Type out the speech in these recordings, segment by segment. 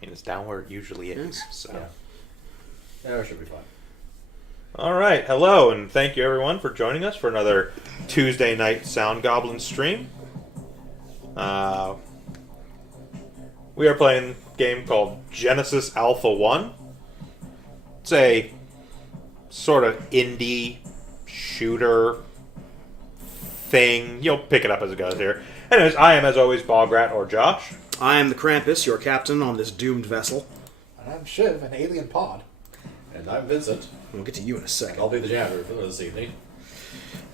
mean, it's down where it usually is. So. Yeah, it should be fine. All right, hello, and thank you everyone for joining us for another Tuesday night Sound Goblin stream. We are playing a game called Genesis Alpha 1. It's a sort of indie shooter thing. You'll pick it up as it goes here. Anyways, I am, as always, Bograt or Josh. I am the Krampus, your captain on this doomed vessel. And I'm Shiv, an alien pod. And I'm Vincent. We'll get to you in a second. I'll be the janitor for this evening.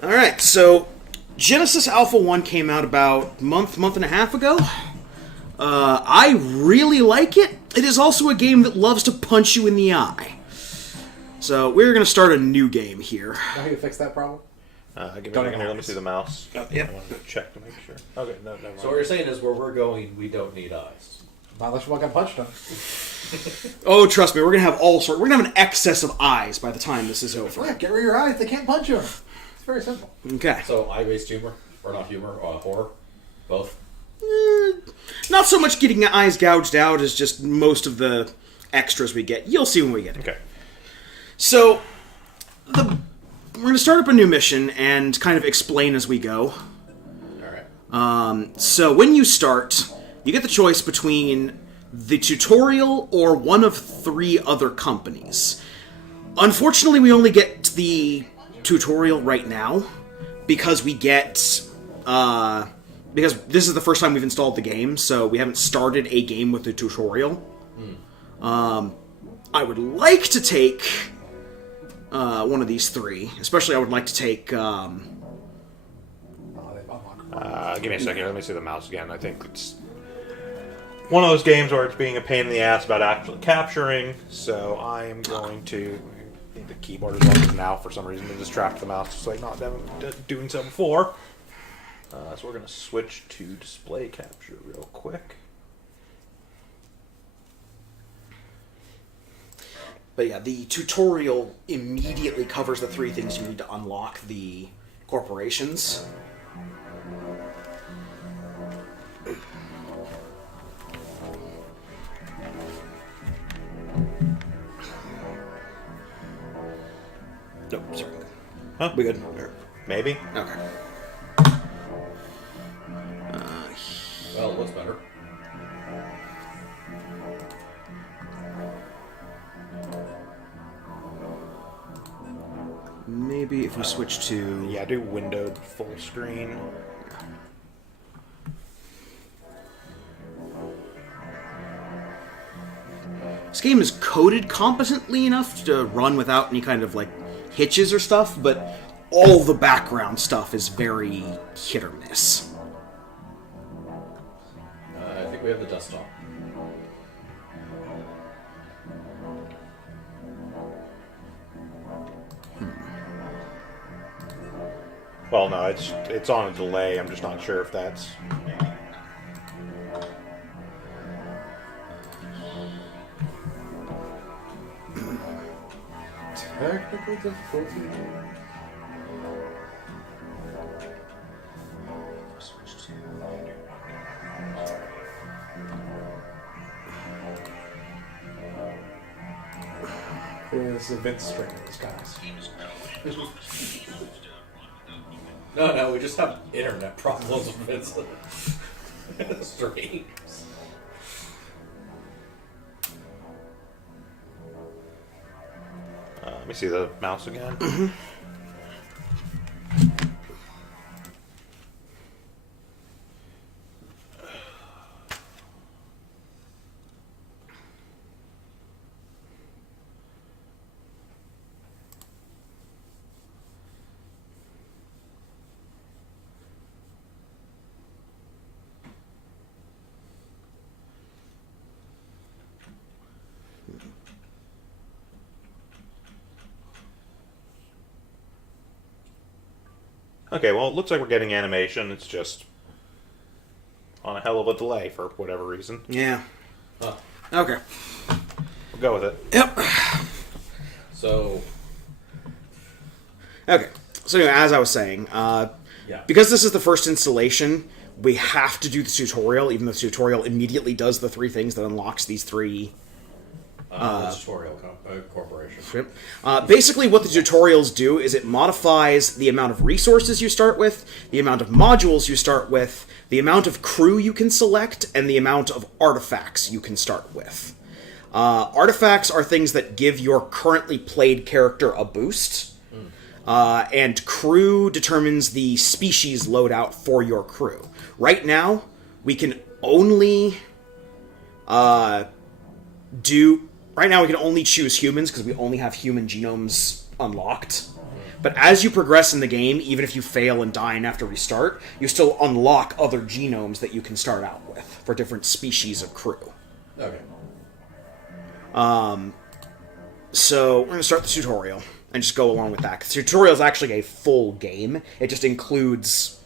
Alright, so Genesis Alpha 1 came out about month and a half ago. I really like it. It is also a game that loves to punch you in the eye. So we're going to start a new game here. Know how you fix that problem? Give me a second here. Let me see the mouse. Yep. I want to check to make sure. Okay, no, never mind. So what you're saying is where we're going, we don't need eyes. Not unless you want to get punched on. Oh, trust me, we're going to have all sorts. We're going to have an excess of eyes by the time this is over. Yeah, get rid of your eyes. They can't punch you. It's very simple. Okay. So eye-based humor, or not humor, horror, both. Not so much getting the eyes gouged out as just most of the extras we get. You'll see when we get it. Okay. So, we're going to start up a new mission and kind of explain as we go. Alright. So when you start, you get the choice between the tutorial or one of 3 other companies. Unfortunately, we only get the tutorial right now because we get... because this is the first time we've installed the game, so we haven't started a game with the tutorial. I would like to take one of these 3. Especially I would like to take... Give me a second here. Let me see the mouse again. I think it's one of those games where it's being a pain in the ass about actually capturing, so I am going to... I think the keyboard is working now for some reason to distract the mouse, so I'm not doing so before. So we're going to switch to display capture real quick. But yeah, the tutorial immediately covers the 3 things you need to unlock the corporations. Nope, sorry. Huh? We good? Maybe? Okay. Well, it looks better. Maybe if we switch to... Yeah, do windowed full screen. This game is coded competently enough to run without any kind of, like, hitches or stuff, but all the background stuff is very hit or miss. I think we have the desktop. Well, no, it's on a delay. I'm just not sure if that's... Technical difficulty. This is a Vince string in disguise. No, we just have internet problems with Vincent. Streams. Let me see the mouse again. Okay, well, it looks like we're getting animation. It's just on a hell of a delay for whatever reason. Yeah. Huh. Okay. We'll go with it. Yep. So, Okay. So anyway, as I was saying, yeah. because this is the first installation, we have to do the tutorial, even though the tutorial immediately does the 3 things that unlocks these 3... tutorial corporation. Basically, what the tutorials do is it modifies the amount of resources you start with, the amount of modules you start with, the amount of crew you can select, and the amount of artifacts you can start with. Artifacts are things that give your currently played character a boost, and crew determines the species loadout for your crew. Right now, we can only choose humans because we only have human genomes unlocked. But as you progress in the game, even if you fail and die and have to restart, you still unlock other genomes that you can start out with for different species of crew. Okay. So we're going to start the tutorial and just go along with that. 'Cause the tutorial is actually a full game. It just includes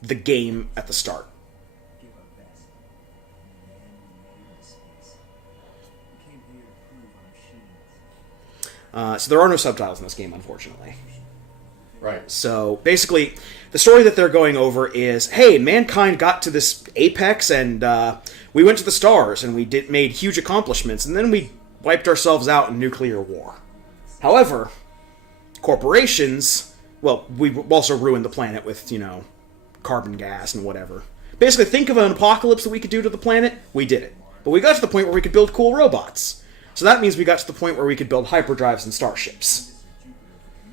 the game at the start. So there are no subtitles in this game, unfortunately. Right. So basically, the story that they're going over is, hey, mankind got to this apex and we went to the stars and we made huge accomplishments and then we wiped ourselves out in nuclear war. However, corporations, well, we also ruined the planet with, carbon gas and whatever. Basically, think of an apocalypse that we could do to the planet. We did it. But we got to the point where we could build cool robots. So that means we got to the point where we could build hyperdrives and starships.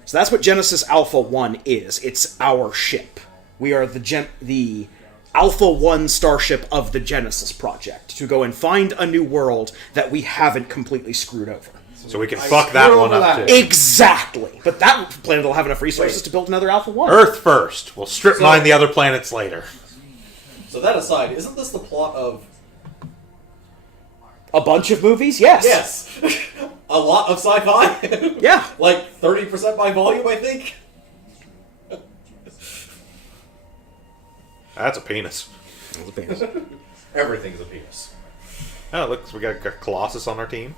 So that's what Genesis Alpha 1 is. It's our ship. We are the Alpha 1 starship of the Genesis project to go and find a new world that we haven't completely screwed over. So we can fuck that one up too. Exactly! But that planet will have enough resources to build another Alpha 1. Earth first. We'll strip mine the other planets later. So that aside, isn't this the plot of... A bunch of movies? Yes. Yes! A lot of sci-fi? Yeah. Like 30% by volume, I think? That's a penis. Everything's a penis. Oh, look, we got Colossus on our team.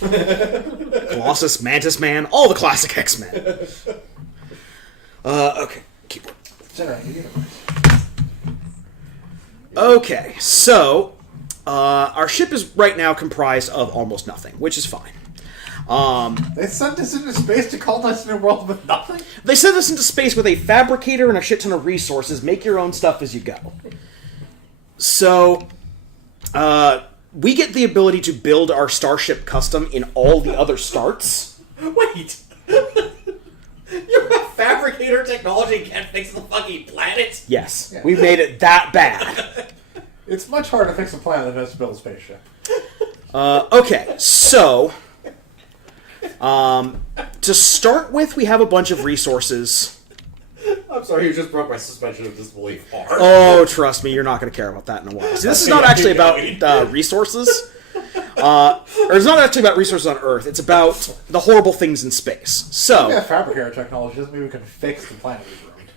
Colossus, Mantis Man, all the classic X-Men. Okay. Keyboard. Okay, so... our ship is right now comprised of almost nothing, which is fine. They sent us into space to colonize a new world with nothing? They sent us into space with a fabricator and a shit ton of resources. Make your own stuff as you go. So, we get the ability to build our starship custom in all the other starts. Wait! You have fabricator technology and can't fix the fucking planet? Yes. Yeah. We made it that bad. It's much harder to fix a planet than it is to build a spaceship. Okay, so... to start with, we have a bunch of resources. I'm sorry, you just broke my suspension of disbelief hard. Oh, trust me, you're not going to care about that in a while. See, this is not actually about resources. Or it's not actually about resources on Earth. It's about the horrible things in space. We So, have fabricator technology, doesn't mean we can fix the planet we've ruined.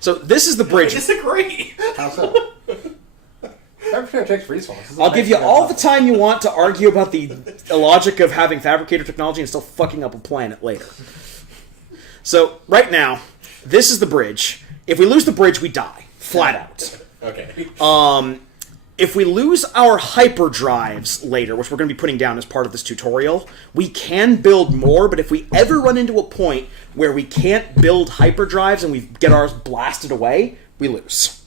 so this is the I bridge. disagree! How so? Fabricator takes resources. I'll give you all the time you want to argue about the logic of having fabricator technology and still fucking up a planet later. So, right now, this is the bridge. If we lose the bridge, we die. Flat out. Okay. If we lose our hyperdrives later, which we're going to be putting down as part of this tutorial, we can build more, but if we ever run into a point where we can't build hyperdrives and we get ours blasted away, we lose.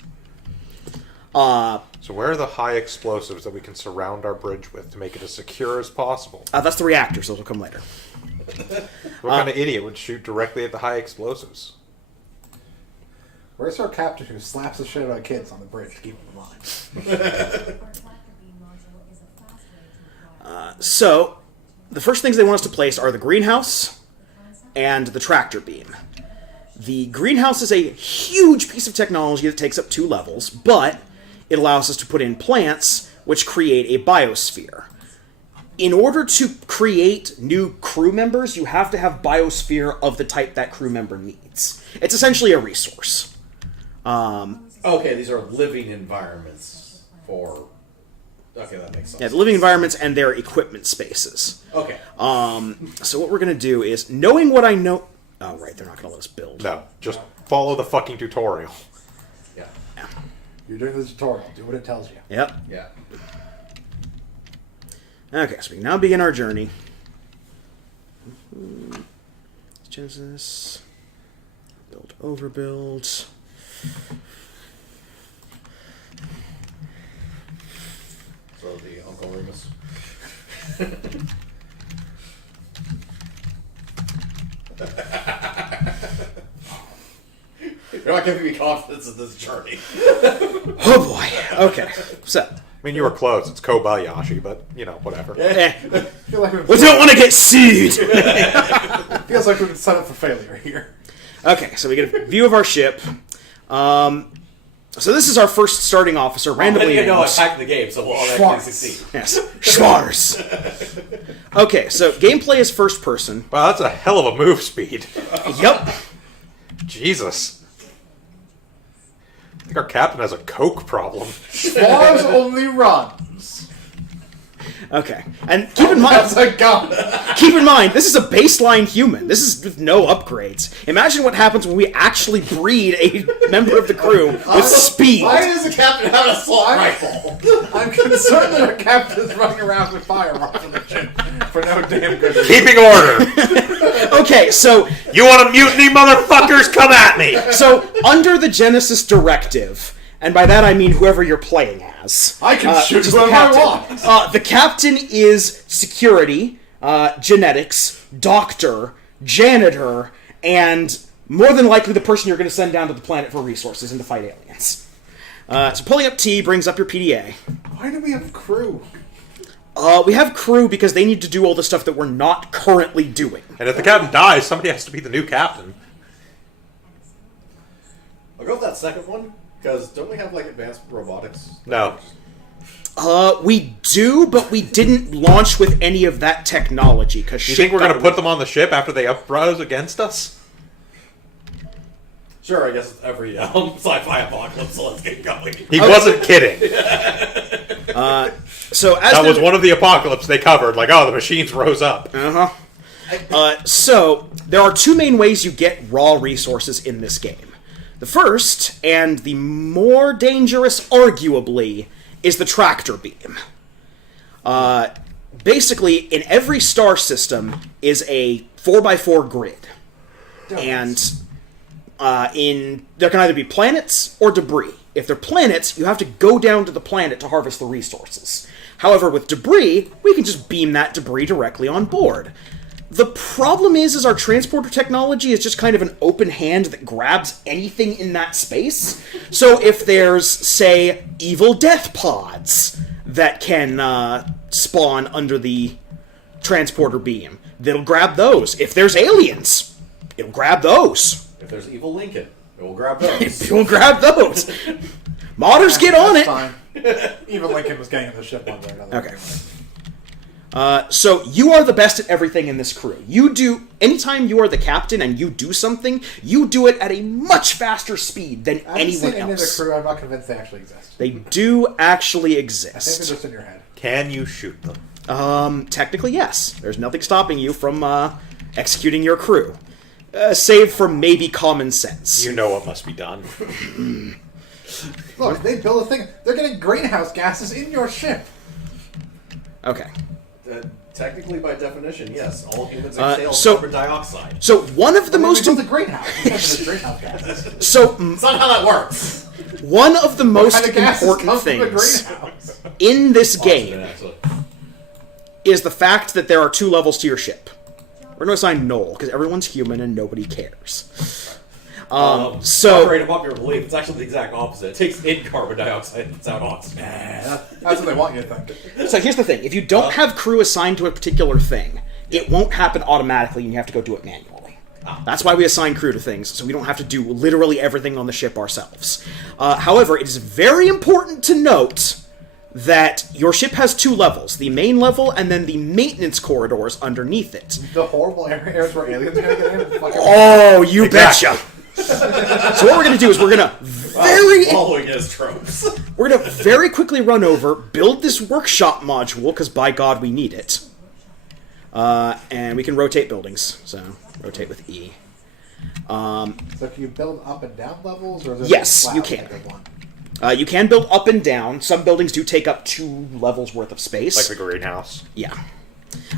So where are the high explosives that we can surround our bridge with to make it as secure as possible? That's the reactors, those will come later. What kind of idiot would shoot directly at the high explosives? Where's our captain who slaps the shit out of kids on the bridge to keep them in line? So, the first things they want us to place are the greenhouse and the tractor beam. The greenhouse is a huge piece of technology that takes up 2 levels, but it allows us to put in plants which create a biosphere. In order to create new crew members, you have to have biosphere of the type that crew member needs. It's essentially a resource. Okay, these are living environments for... Okay, that makes sense. Yeah, the living environments and their equipment spaces. Okay. So what we're going to do is, knowing what I know... Oh, right, they're not going to let us build. No, just follow the fucking tutorial. Yeah. You're doing the tutorial. Do what it tells you. Yep. Yeah. Okay, so we can now begin our journey. Genesis. Build, overbuild. So the Uncle Remus. You're not giving me confidence in this journey. Oh boy. Okay. So. I mean, you were close. It's Kobayashi, but, whatever. Eh. I feel like We don't want to get sued! feels like we've been set up for failure here. Okay, so we get a view of our ship. So this is our first starting officer, randomly named. attack the game, so we'll all actually Schwartz. succeed. Yes, Schwarz. Okay, so gameplay is first person. Wow, that's a hell of a move speed. Yep. Jesus. I think our captain has a coke problem. Schwarz only runs. Okay, and keep in mind, That's a gun. keep in mind, this is a baseline human. This is with no upgrades. Imagine what happens when we actually breed a member of the crew with speed. Why does the captain have an assault rifle? I'm concerned that our captain is running around with firearms on the ship for no damn good reason. Keeping order. Okay, so You want a mutiny, motherfuckers? Come at me. under the Genesis directive, and by that I mean whoever you're playing as. I can shoot which is the whoever I captain. want. The captain is security, genetics, doctor, janitor, and more than likely the person you're going to send down to the planet for resources and to fight aliens. So pulling up T brings up your PDA. Why do we have crew? We have crew because they need to do all the stuff that we're not currently doing. And if the captain dies, somebody has to be the new captain. I'll go with that second one, because don't we have, advanced robotics? No. We do, but we didn't launch with any of that technology. Because You think we're going to put them on the ship after they uprose against us? Sure, I guess it's every sci-fi apocalypse, so let's get going. He wasn't kidding. So as That was one of the apocalypse they covered. The machines rose up. So there are two main ways you get raw resources in this game. The first, and the more dangerous, arguably, is the tractor beam. Basically, in every star system is a 4x4 grid. And there can either be planets or debris. If they're planets, you have to go down to the planet to harvest the resources. However, with debris, we can just beam that debris directly on board. The problem is our transporter technology is just kind of an open hand that grabs anything in that space. So if there's, say, evil death pods that can spawn under the transporter beam, it'll grab those. If there's aliens, it'll grab those. If there's evil Lincoln, it will grab those. It'll grab those. Modders, get on it. Fine. Even Lincoln was getting on the ship one way or another. Okay. So you are the best at everything in this crew. Anytime you are the captain and you do something, you do it at a much faster speed than I haven't anyone seen any of the else. crew. I'm not convinced they actually exist. They do actually I think they're exist. just in your head. Can you shoot them? Technically, yes. There's nothing stopping you from executing your crew. Save for maybe common sense. You know what must be done. Look, they build a thing. They're getting greenhouse gases in your ship. Okay. Technically, by definition, yes. All humans exhale so- carbon dioxide. So one of the most They built a greenhouse. There's greenhouse gases. so That's not how that works. one of the most What kind of gases important come from a things greenhouse? in this game Oxygen, actually. is the fact that there are two levels to your ship. We're going to assign Noel, because everyone's human and nobody cares. So, Operate above your belief. It's actually the exact opposite. It takes in carbon dioxide and it's out oxygen. That's what they want you to think. so here's the thing. If you don't have crew assigned to a particular thing, it won't happen automatically and you have to go do it manually. That's why we assign crew to things, so we don't have to do literally everything on the ship ourselves. However, it is very important to note that your ship has two levels, the main level and then the maintenance corridors underneath it. The horrible areas where aliens are going to get in and fucking... Oh, you Exactly. betcha! So what we're going to do is we're going to Following his tropes. we're going to very quickly run over, build this workshop module, because by God we need it. And we can rotate buildings, so rotate with E. So can you build up and down levels? Or is there Yes, just you slabs can. like there's one? You can build up and down. Some buildings do take up 2 levels worth of space. Like the greenhouse. Yeah.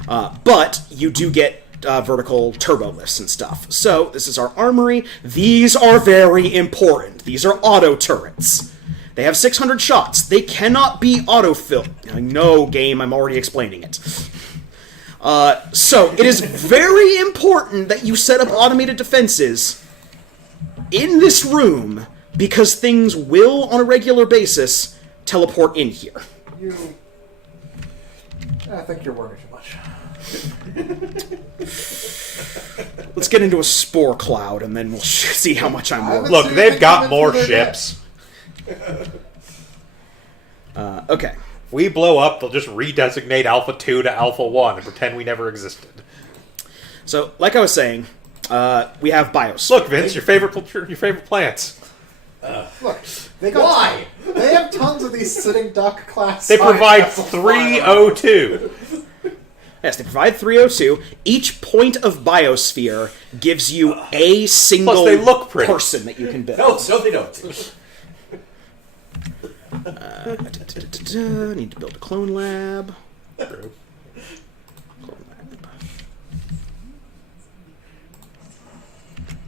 But you do get vertical turbo lifts and stuff. So, this is our armory. These are very important. These are auto turrets. They have 600 shots. They cannot be auto-filled. No, game, I'm already explaining it. So, it is very important that you set up automated defenses in this room, because things will, on a regular basis, teleport in here. I think you're worrying too much. Let's get into a spore cloud, and then we'll see how much I'm worried. Look, they've got more ships. Okay. If we blow up, they'll just redesignate Alpha 2 to Alpha 1 and pretend we never existed. So, like I was saying, we have bios. Look, Vince, your favorite plants. Look, they got Why? They have tons of these sitting duck class. They provide science 302. Yes, they provide 302. Each point of biosphere gives you a single Plus, they look pretty. person that you can build. No, they don't. Need to build a clone lab. True.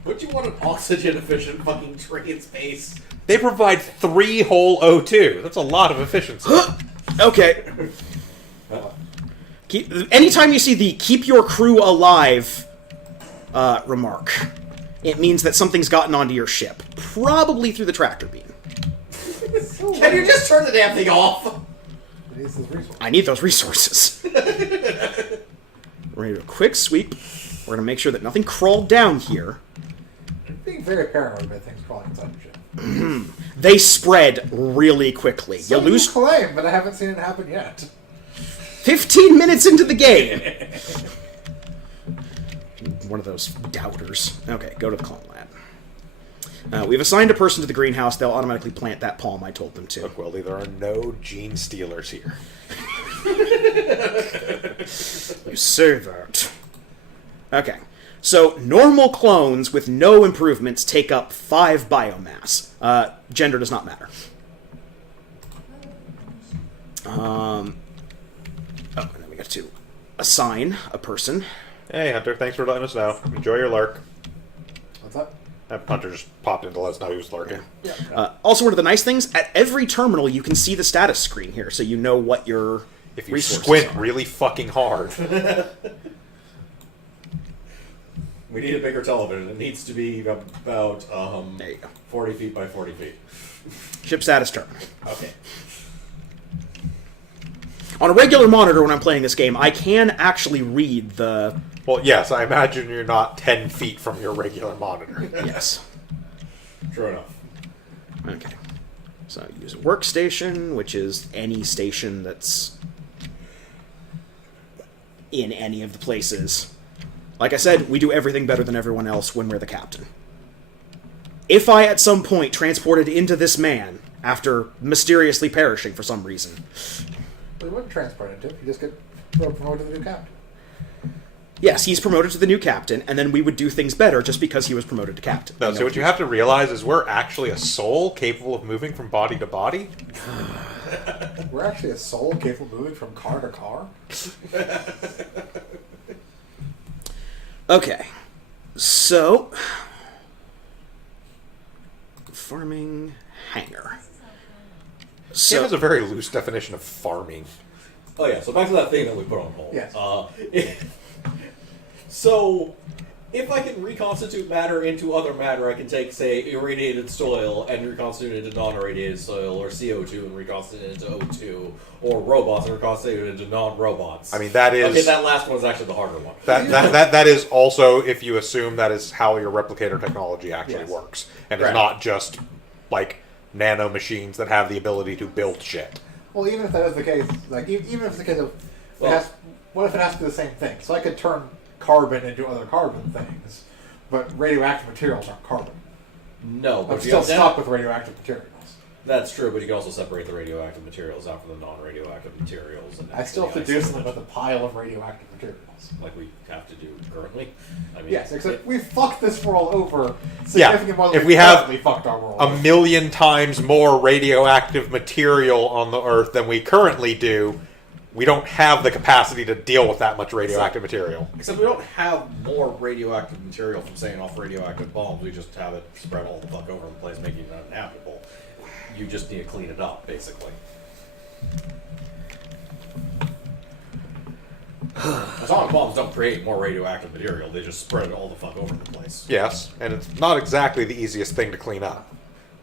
Would you want an oxygen-efficient fucking tree in space? They provide 3 whole O2. That's a lot of efficiency. Okay. Anytime you see the "keep your crew alive" remark, it means that something's gotten onto your ship. Probably through the tractor beam. Can you just turn the damn thing off? I need those resources. We're going to do a quick sweep. We're going to make sure that nothing crawled down here. I'm being very paranoid about things crawling inside the ship. They spread really quickly. Some You lose claim, but I haven't seen it happen yet. 15 minutes into the game. One of those doubters. Okay, go to the clone lab. We've assigned a person to the greenhouse. They'll automatically plant that palm I told them to. Look, Willie, there are no gene stealers here. You say that. Okay. So, normal clones with no improvements take up 5 biomass. Gender does not matter. And then we got to assign a person. Hey, Hunter, thanks for letting us know. Enjoy your lurk. What's up? That Hunter just popped in to let us know he was lurking. Also, one of the nice things, at every terminal you can see the status screen here, so you know what your If you resources squint are. really fucking hard. We need a bigger television. It needs to be about There you go. 40 feet by 40 feet. Ship status terminal. Okay. On a regular monitor when I'm playing this game, I can actually read the... Well, yes, I imagine you're not 10 feet from your regular monitor. Yes. True enough. Okay. So use a workstation, which is any station that's in any of the places. Like I said, we do everything better than everyone else when we're the captain. If I at some point transported into this man after mysteriously perishing for some reason... Well, you wouldn't transport into it. You just get promoted to the new captain. Yes, he's promoted to the new captain, and then we would do things better just because he was promoted to captain. No, so what you have to realize is we're actually a soul capable of moving from body to body. We're actually a soul capable of moving from car to car. Okay. So... farming hangar. Sam has a very loose definition of farming. Oh yeah, so back to that thing that we put on hold. Yes. So, if I can reconstitute matter into other matter, I can take, say, irradiated soil and reconstitute it into non-irradiated soil, or CO2 and reconstitute it into O2, or robots and reconstitute it into non-robots. I mean, that is... Okay, that last one's actually the harder one. That is also, if you assume that is how your replicator technology actually Yes. works. And Right. it's not just, like, nano machines that have the ability to build shit. Well, even if that is the case, like even if it's the case of, what if it has to do the same thing? So I could turn carbon into other carbon things, but radioactive materials aren't carbon. No, but I'm if you still have stuck with radioactive materials. That's true, but you can also separate the radioactive materials out from the non-radioactive materials. And I still have to do something with a pile of radioactive materials. like we have to do currently. I mean, Yes, except we fucked this world over Yeah, significantly more than if we have currently fucked our world. a million times more radioactive material on the Earth than we currently do, we don't have the capacity to deal with that much radioactive material. Except we don't have more radioactive material from setting off radioactive bombs. We just have it spread all the fuck over the place, making it uninhabitable. You just need to clean it up, basically. Atomic bombs don't create more radioactive material. They just spread it all the fuck over the place. Yes, and it's not exactly the easiest thing to clean up.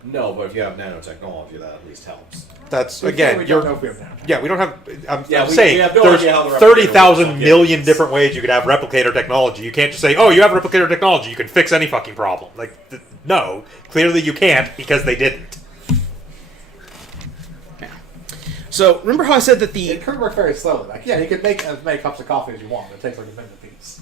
No, but if you have nanotechnology, that at least helps. That's, We again, don't know if we have nanotech. Yeah, we don't have. I'm Yeah, we saying have no there's idea how the replicator 30,000 works. million Yeah. different ways you could have replicator technology. You can't just say, "Oh, you have replicator technology. You can fix any fucking problem." Like, no, clearly you can't because they didn't. So remember how I said that the It could work very slowly. Like, yeah, you could make as many cups of coffee as you want. It takes like a minute apiece.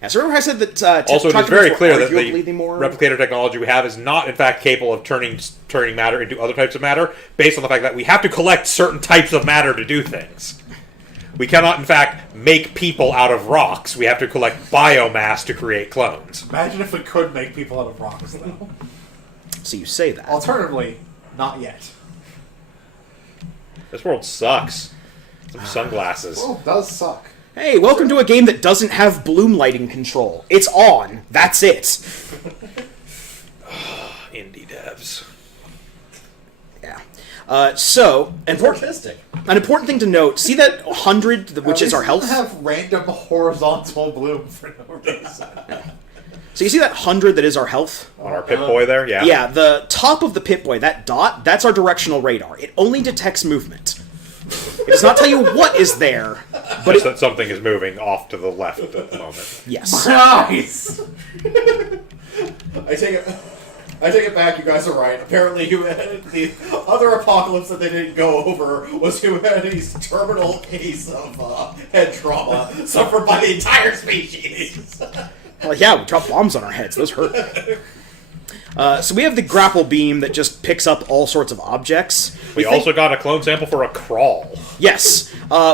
yeah, so remember how I said that Also, it is tractors very were clear that arguably the more replicator technology we have is not, in fact, capable of turning matter into other types of matter, based on the fact that we have to collect certain types of matter to do things. We cannot, in fact, make people out of rocks. We have to collect biomass to create clones. Imagine if we could make people out of rocks, though. So you say that. Alternatively, not yet. This world sucks. Some sunglasses. The world does suck. Hey, welcome to a game that doesn't have bloom lighting control. It's on. That's it. Indie devs. Yeah. So, Artistic. an important thing to note, see that 100, which At is our least health? we don't have random horizontal bloom for no reason. So you see that 100 that is our health? On our Pip-Boy there, yeah. Yeah, the top of the Pip-Boy, that dot, that's our directional radar. It only detects movement. It does not tell you what is there, but Just it... that something is moving off to the left at the moment. Yes. Nice! I take it back. You guys are right. Apparently, the other apocalypse that they didn't go over was humanity's terminal case of head trauma suffered by the entire species. Well, yeah, we drop bombs on our heads. Those hurt. So we have the grapple beam that just picks up all sorts of objects. We also got a clone sample for a crawl. Yes.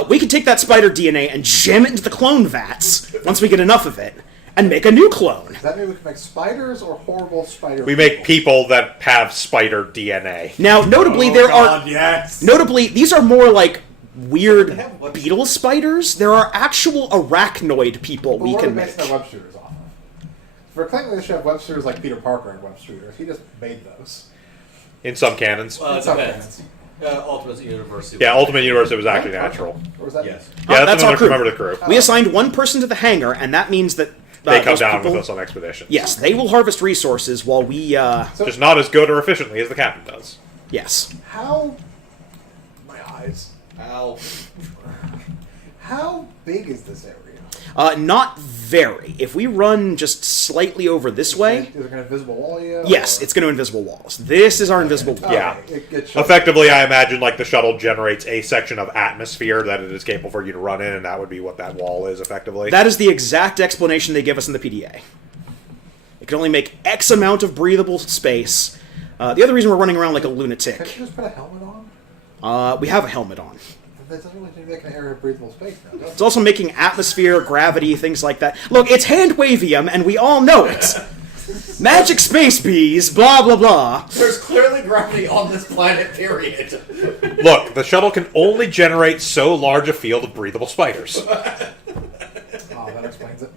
We can take that spider DNA and jam it into the clone vats, once we get enough of it, and make a new clone. Does that mean we can make spiders or horrible spider We make people that have spider DNA. Now, notably, yes! Notably, these are more like weird They have web beetle spiders. There are actual arachnoid people But we what can are they make. basing their web shooters off of? If we're claiming they should have web shooters like Peter Parker had web shooters, he just made those. In some canons. It Some depends. Ultimate University. Yeah, Ultimate Universe, it was actually natural. Or was that Yes. Yeah, that's that's our another crew. member of the crew. We assigned one person to the hangar, and that means that They come those down people- with us on expeditions. Yes, they will harvest resources while we. Just not as good or efficiently as the captain does. Yes. How... My eyes. Ow. How big is this area? Not very. If we run just slightly over this way, Is it an invisible wall yet? yes, it's going to invisible walls. This is our invisible wall. Yeah. It shows- Effectively, I imagine like the shuttle generates a section of atmosphere that it is capable for you to run in, and that would be what that wall is, effectively. That is the exact explanation they give us in the PDA. It can only make X amount of breathable space. The other reason we're running around like a Can't lunatic, you just put a helmet on? we have a helmet on. That doesn't really make an area of breathable space now, does It's also making atmosphere, gravity, things like that. Look, it's hand wavium, and we all know it. Magic space bees, blah blah blah. There's clearly gravity on this planet, period. Look, the shuttle can only generate so large a field of breathable spiders. Oh, that explains it.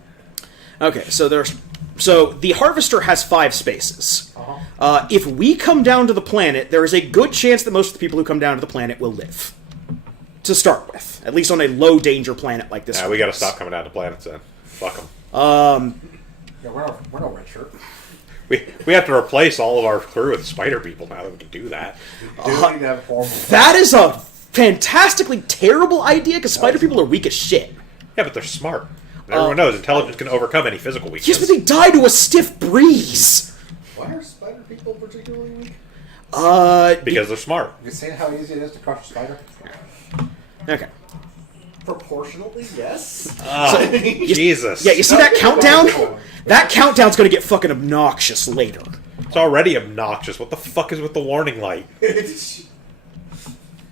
Okay, so the harvester has 5 spaces. Uh-huh. If we come down to the planet, there is a good chance that most of the people who come down to the planet will live. To start with, at least on a low danger planet like this. Yeah, we gotta stop coming down to planets then. Fuck them. Yeah, we're no red shirt. We have to replace all of our crew with spider people now that we can do that. We do need to have horrible... That is a fantastically terrible idea because spider people are weak as shit. Yeah, but they're smart. And everyone knows intelligence can overcome any physical weakness. Yes, but they die to a stiff breeze. Why are spider people particularly weak? Because they're smart. Have you seen how easy it is to crush a spider? Okay. Proportionally, yes. Jesus. Yeah, you see that countdown? That countdown's gonna get fucking obnoxious later. It's already obnoxious. What the fuck is with the warning light? That's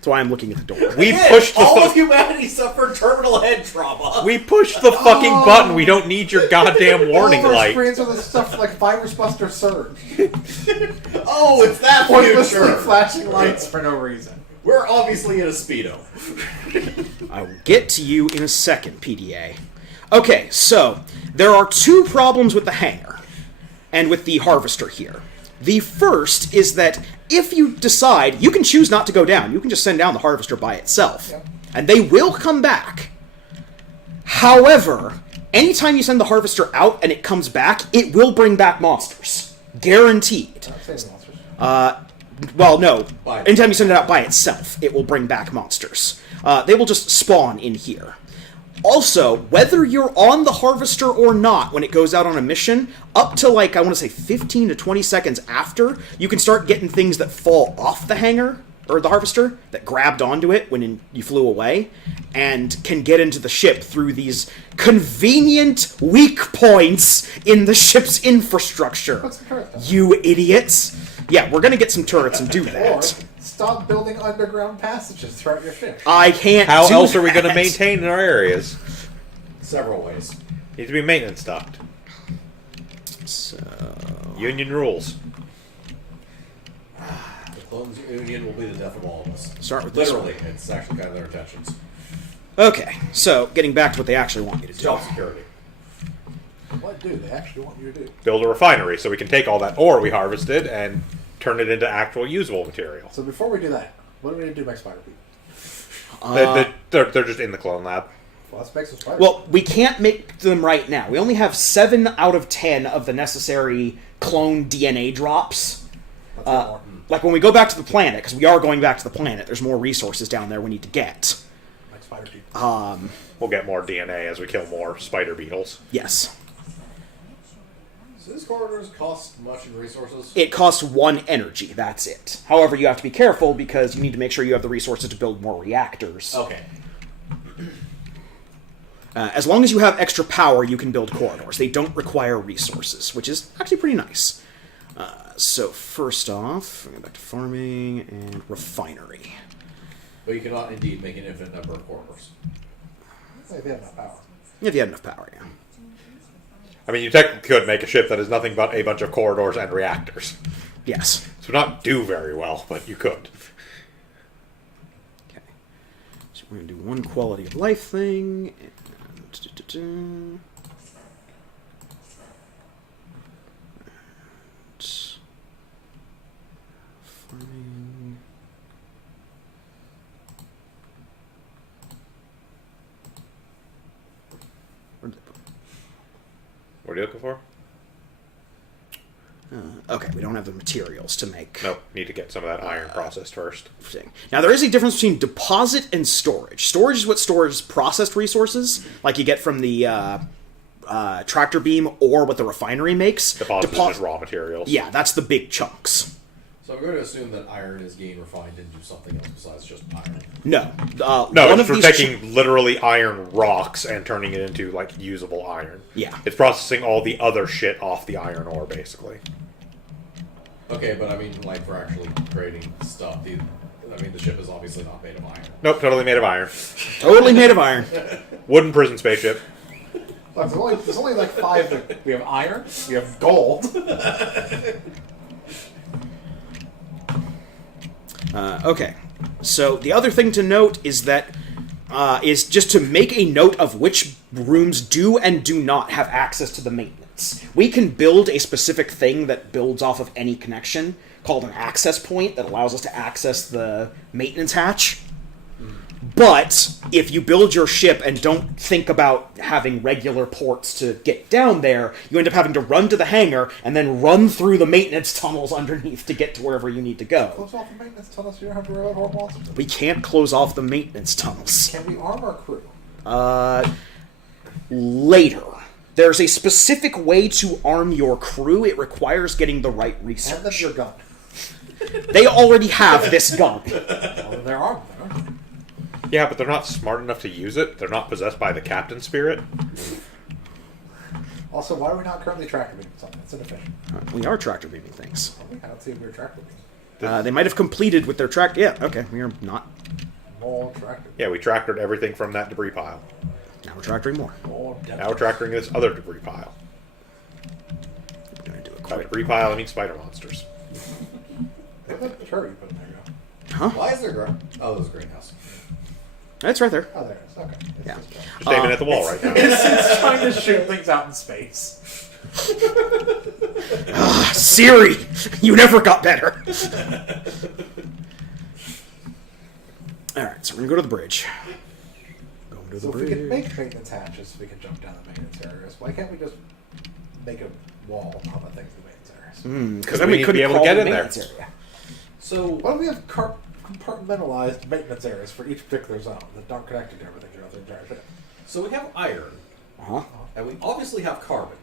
why I'm looking at the door. We pushed the all of humanity suffered terminal head trauma. We pushed the fucking button. We don't need your goddamn warning All of our light. screens are the stuff like Virus Buster Surge. Oh, it's that Pointlessly future. flashing lights for no reason. We're obviously in a Speedo. I will get to you in a second, PDA. Okay, so there are two problems with the hangar and with the harvester here. The first is that if you decide, you can choose not to go down. You can just send down the harvester by itself. Yep. And they will come back. However, anytime you send the harvester out and it comes back, it will bring back monsters. Guaranteed. Save the monsters. Well, no. By- Anytime you send it out by itself, it will bring back monsters. They will just spawn in here. Also, whether you're on the harvester or not when it goes out on a mission, up to like, I want to say 15 to 20 seconds after, you can start getting things that fall off the hangar, or the harvester, that grabbed onto it when you flew away, and can get into the ship through these convenient weak points in the ship's infrastructure. Put some turrets down. You idiots. Yeah, we're gonna get some turrets and do Or that. stop building underground passages throughout your ship. I can't How do else are we going to that. maintain in our areas? Several ways. Needs to be maintenance duct. So... Union rules. The Clones Union will be the death of all of us. Start with this Literally, it's actually kind of their intentions. Okay, so getting back to what they actually want you to It's do. job security. What do they actually want you to do? Build a refinery so we can take all that ore we harvested and turn it into actual usable material. So before we do that, what do we need to do make spider people? They're just in the clone lab. Well, let's make some spider. Well, we can't make them right now. We only have 7 out of 10 of the necessary clone DNA drops. Let's get more. Like when we go back to the planet, because we are going back to the planet, there's more resources down there we need to get. Make spider people. We'll get more DNA as we kill more spider beetles. Yes. So these corridors cost much in resources? It costs 1 energy, that's it. However, you have to be careful because you need to make sure you have the resources to build more reactors. Okay. As long as you have extra power, you can build corridors. They don't require resources, which is actually pretty nice. So first off, we're going back to farming and refinery. But you cannot indeed make an infinite number of corridors. If you have enough power. If you have enough power, yeah. I mean, you technically could make a ship that is nothing but a bunch of corridors and reactors. Yes. So not do very well, but you could. Okay. So we're going to do 1 quality of life thing. And... Farming. Where did I put it? What are you looking for? Okay, we don't have the materials to make. Nope, need to get some of that iron processed first. Thing. Now, there is a difference between deposit and storage. Storage is what stores processed resources, like you get from the tractor beam or what the refinery makes. Deposit is just raw materials. Yeah, that's the big chunks. So I'm going to assume that iron is gain refined into something else besides just iron. No. No, one it's of for these taking literally iron rocks and turning it into, like, usable iron. Yeah. It's processing all the other shit off the iron ore, basically. Okay, but I mean, like, for actually creating stuff, the ship is obviously not made of iron. Nope, totally made of iron. Totally made of iron. Wooden prison spaceship. Look, there's only like 5. We have iron. We have gold. Okay. So the other thing to note is that is just to make a note of which rooms do and do not have access to the maintenance. We can build a specific thing that builds off of any connection called an access point that allows us to access the maintenance hatch. But if you build your ship and don't think about having regular ports to get down there, you end up having to run to the hangar and then run through the maintenance tunnels underneath to get to wherever you need to go. Close off the maintenance tunnel so you don't have to worry about horde monsters. We can't close off the maintenance tunnels. Can we arm our crew? Later. There's a specific way to arm your crew. It requires getting the right And research. then your gun. They already have this gun. Well, then they're armed, then. Yeah, but they're not smart enough to use it. They're not possessed by the captain spirit. Also, why are we not currently tractor beaming something? It's inefficient. We are tractor beaming things. I don't see if we're tractor beaming. They might have completed with their track. Yeah, okay, we are not. More tractor. Yeah, we tractored everything from that debris pile. Now we're tractoring more. More Now we're tractoring this other debris pile. We're gonna do it By quick. debris pile, I mean spider monsters. Look at the turret you put in there, go. Huh? Why is there there's a greenhouse. That's right there. Oh, there it is. Okay. It's Yeah. just there. Just aiming at the wall right now. It's trying to shoot things out in space. Siri, you never got better. All right, so we're gonna go to the bridge. Going to So the if we bridge. can make maintenance hatches, we can jump down the maintenance areas. Why can't we just make a wall on the things in the maintenance areas? Because we need to be able to get in there. Area. So Why don't we have compartmentalized maintenance areas for each particular zone that aren't connected to everything throughout the entire ship? so we have iron, Uh-huh. and we obviously have carbon.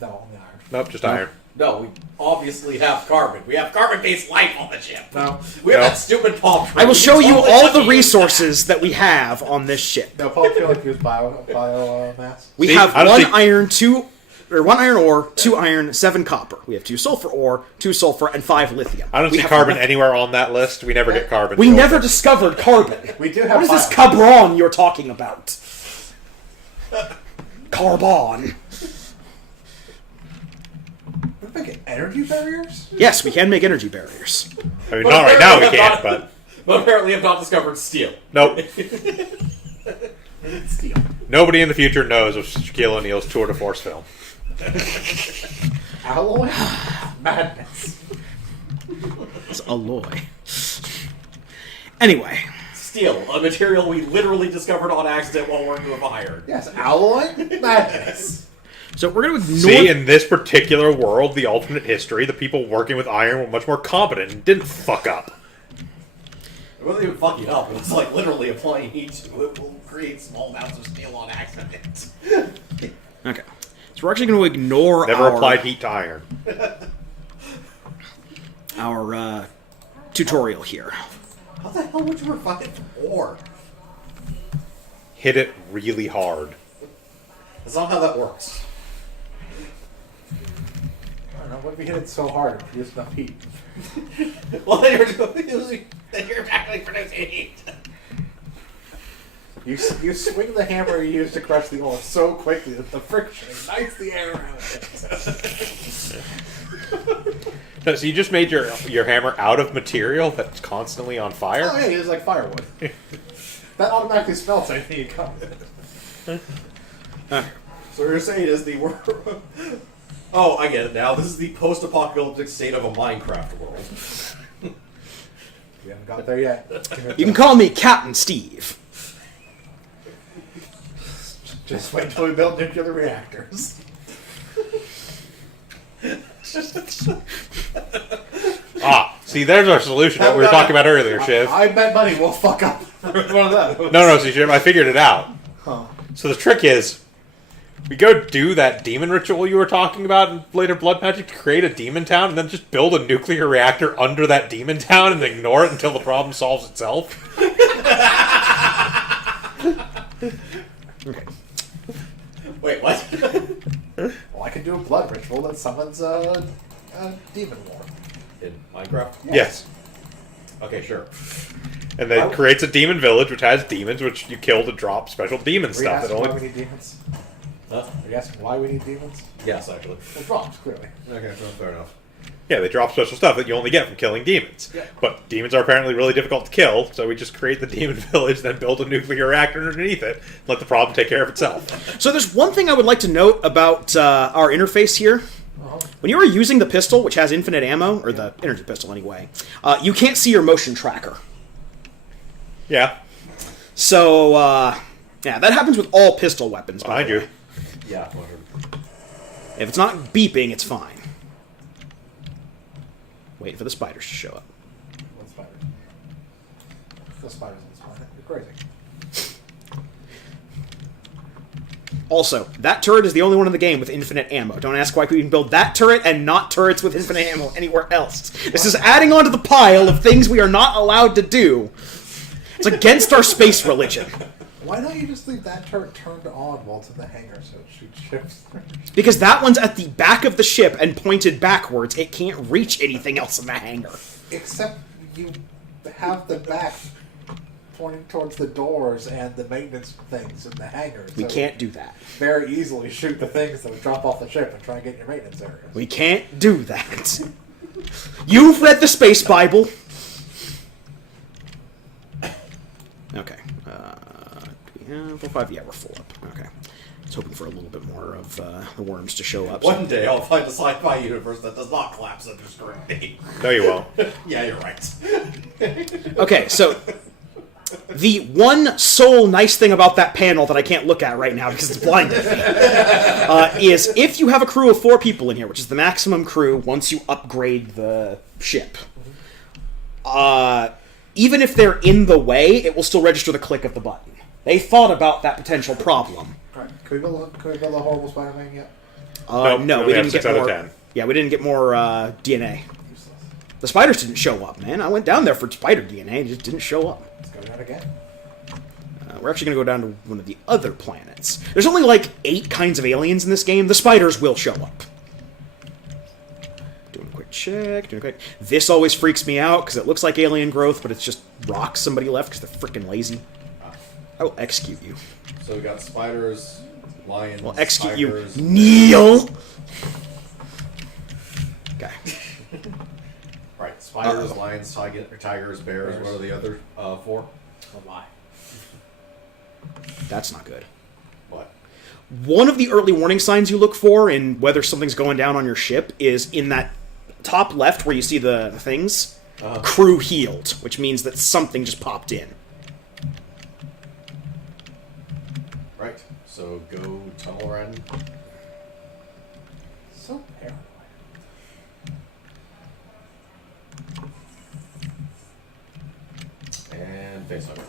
No, on the iron. Nope, just iron. No, we obviously have carbon. We have carbon-based life on the ship. No. We have No. that stupid palm tree. I will We show you totally all the fucking use resources that we have on this ship. No, Paul feel like use biomass. We See, have honestly- one iron ore, 2 iron, 7 copper. We have 2 sulfur ore, 2 sulfur, and 5 lithium. I don't We see have carbon nothing. anywhere on that list. We never get carbon. We so- never discovered carbon. We do have What is this biomass. cabron you're talking about? Carbon. We make energy barriers? Yes, we can make energy barriers. I mean, not right now we can't, but But apparently have not discovered steel. nope. Steel. Nobody in the future knows of Shaquille O'Neal's Tour de Force film. Alloy? Madness. It's alloy. Anyway, Steel, a material we literally discovered on accident while working with iron. Yes, alloy? Madness. so we're going to ignore... See, in this particular world, the alternate history, the people working with iron were much more competent and didn't fuck up. It wasn't even fucking up. It was like literally applying heat to it will create small amounts of steel on accident. Okay. So we're actually going to ignore Never our... applied heat to iron. our tutorial here. How the hell would you refine ore? Hit it really hard. That's not how that works. I don't know, what if we hit it so hard and produce enough heat? Well, then you're actually producing heat. You swing the hammer you use to crush the ore so quickly that the friction ignites the air around it. No, so you just made your hammer out of material that's constantly on fire? Oh yeah, it's like firewood. That automatically smells anything you cut. So what you're saying is the world. Oh, I get it now. This is the post-apocalyptic state of a Minecraft world. We haven't got there yet. You can call me Captain Steve. Just wait till we build nuclear reactors. See, there's our solution, what we were talking about earlier, Shiv. I bet money will fuck up one of those. No, see, Shiv, I figured it out. Huh. So the trick is, we go do that demon ritual you were talking about in later Blood Magic to create a demon town, and then just build a nuclear reactor under that demon town and ignore it until the problem solves itself. Okay. Wait, what? Well, I could do a blood ritual that summons a demon war. In Minecraft? Yes. Okay, sure. And then creates a demon village which has demons which you kill to drop special demon Are you stuff. That asking why only... we need demons? Huh? Are you asking why we need demons? Yes, actually. Well, drops, clearly. Okay, fair enough. Yeah, they drop special stuff that you only get from killing demons. Yeah. But demons are apparently really difficult to kill, so we just create the demon village, then build a nuclear reactor underneath it, let the problem take care of itself. So there's one thing I would like to note about our interface here. When you are using the pistol, which has infinite ammo, or the energy pistol anyway, you can't see your motion tracker. Yeah, So, yeah, that happens with all pistol weapons, by behind the way. you. Yeah, whatever. If it's not beeping, it's fine. Wait for the spiders to show up. What spiders? The spiders on this planet. You're crazy. Also, that turret is the only one in the game with infinite ammo. Don't ask why we can build that turret and not turrets with infinite ammo anywhere else. This is adding on to the pile of things we are not allowed to do. It's against our space religion. Why don't you just leave that turret turned on while it's in the hangar so it shoots ships? Because that one's at the back of the ship and pointed backwards. It can't reach anything else in the hangar. Except you have the back pointing towards the doors and the maintenance things in the hangar. We so can't do that. very easily shoot the things that would drop off the ship and try and get in your maintenance areas. We can't do that. You've read the Space Bible. Okay. Do we have 5? Yeah, we're full up. Okay. I was hoping for a little bit more of the worms to show up. One day I'll find a sci-fi universe that does not collapse under scrutiny. No, you won't. Yeah, you're right. Okay, so the one sole nice thing about that panel that I can't look at right now because it's blinded me, is if you have a crew of 4 people in here, which is the maximum crew once you upgrade the ship, even if they're in the way, it will still register the click of the button. They thought about that potential problem. Right. Can we build a horrible Spider-Man yet? No, we didn't get 6 out of more. 10. Yeah, we didn't get more DNA. Useless. The spiders didn't show up, man. I went down there for spider DNA, it just didn't show up. Let's go down again. We're actually going to go down to one of the other planets. There's only like 8 kinds of aliens in this game. The spiders will show up. Doing a quick check. This always freaks me out because it looks like alien growth, but it's just rocks somebody left because they're freaking lazy. I will execute you. So we got spiders, lions, Well, execute tigers, you, Neil. Okay. Right, spiders, lions, tigers, bears. What are the other 4? A lie. That's not good. What? One of the early warning signs you look for in whether something's going down on your ship is in that top left where you see the things. Crew healed, which means that something just popped in. Right. So go tunnel around. So paranoid. And face over.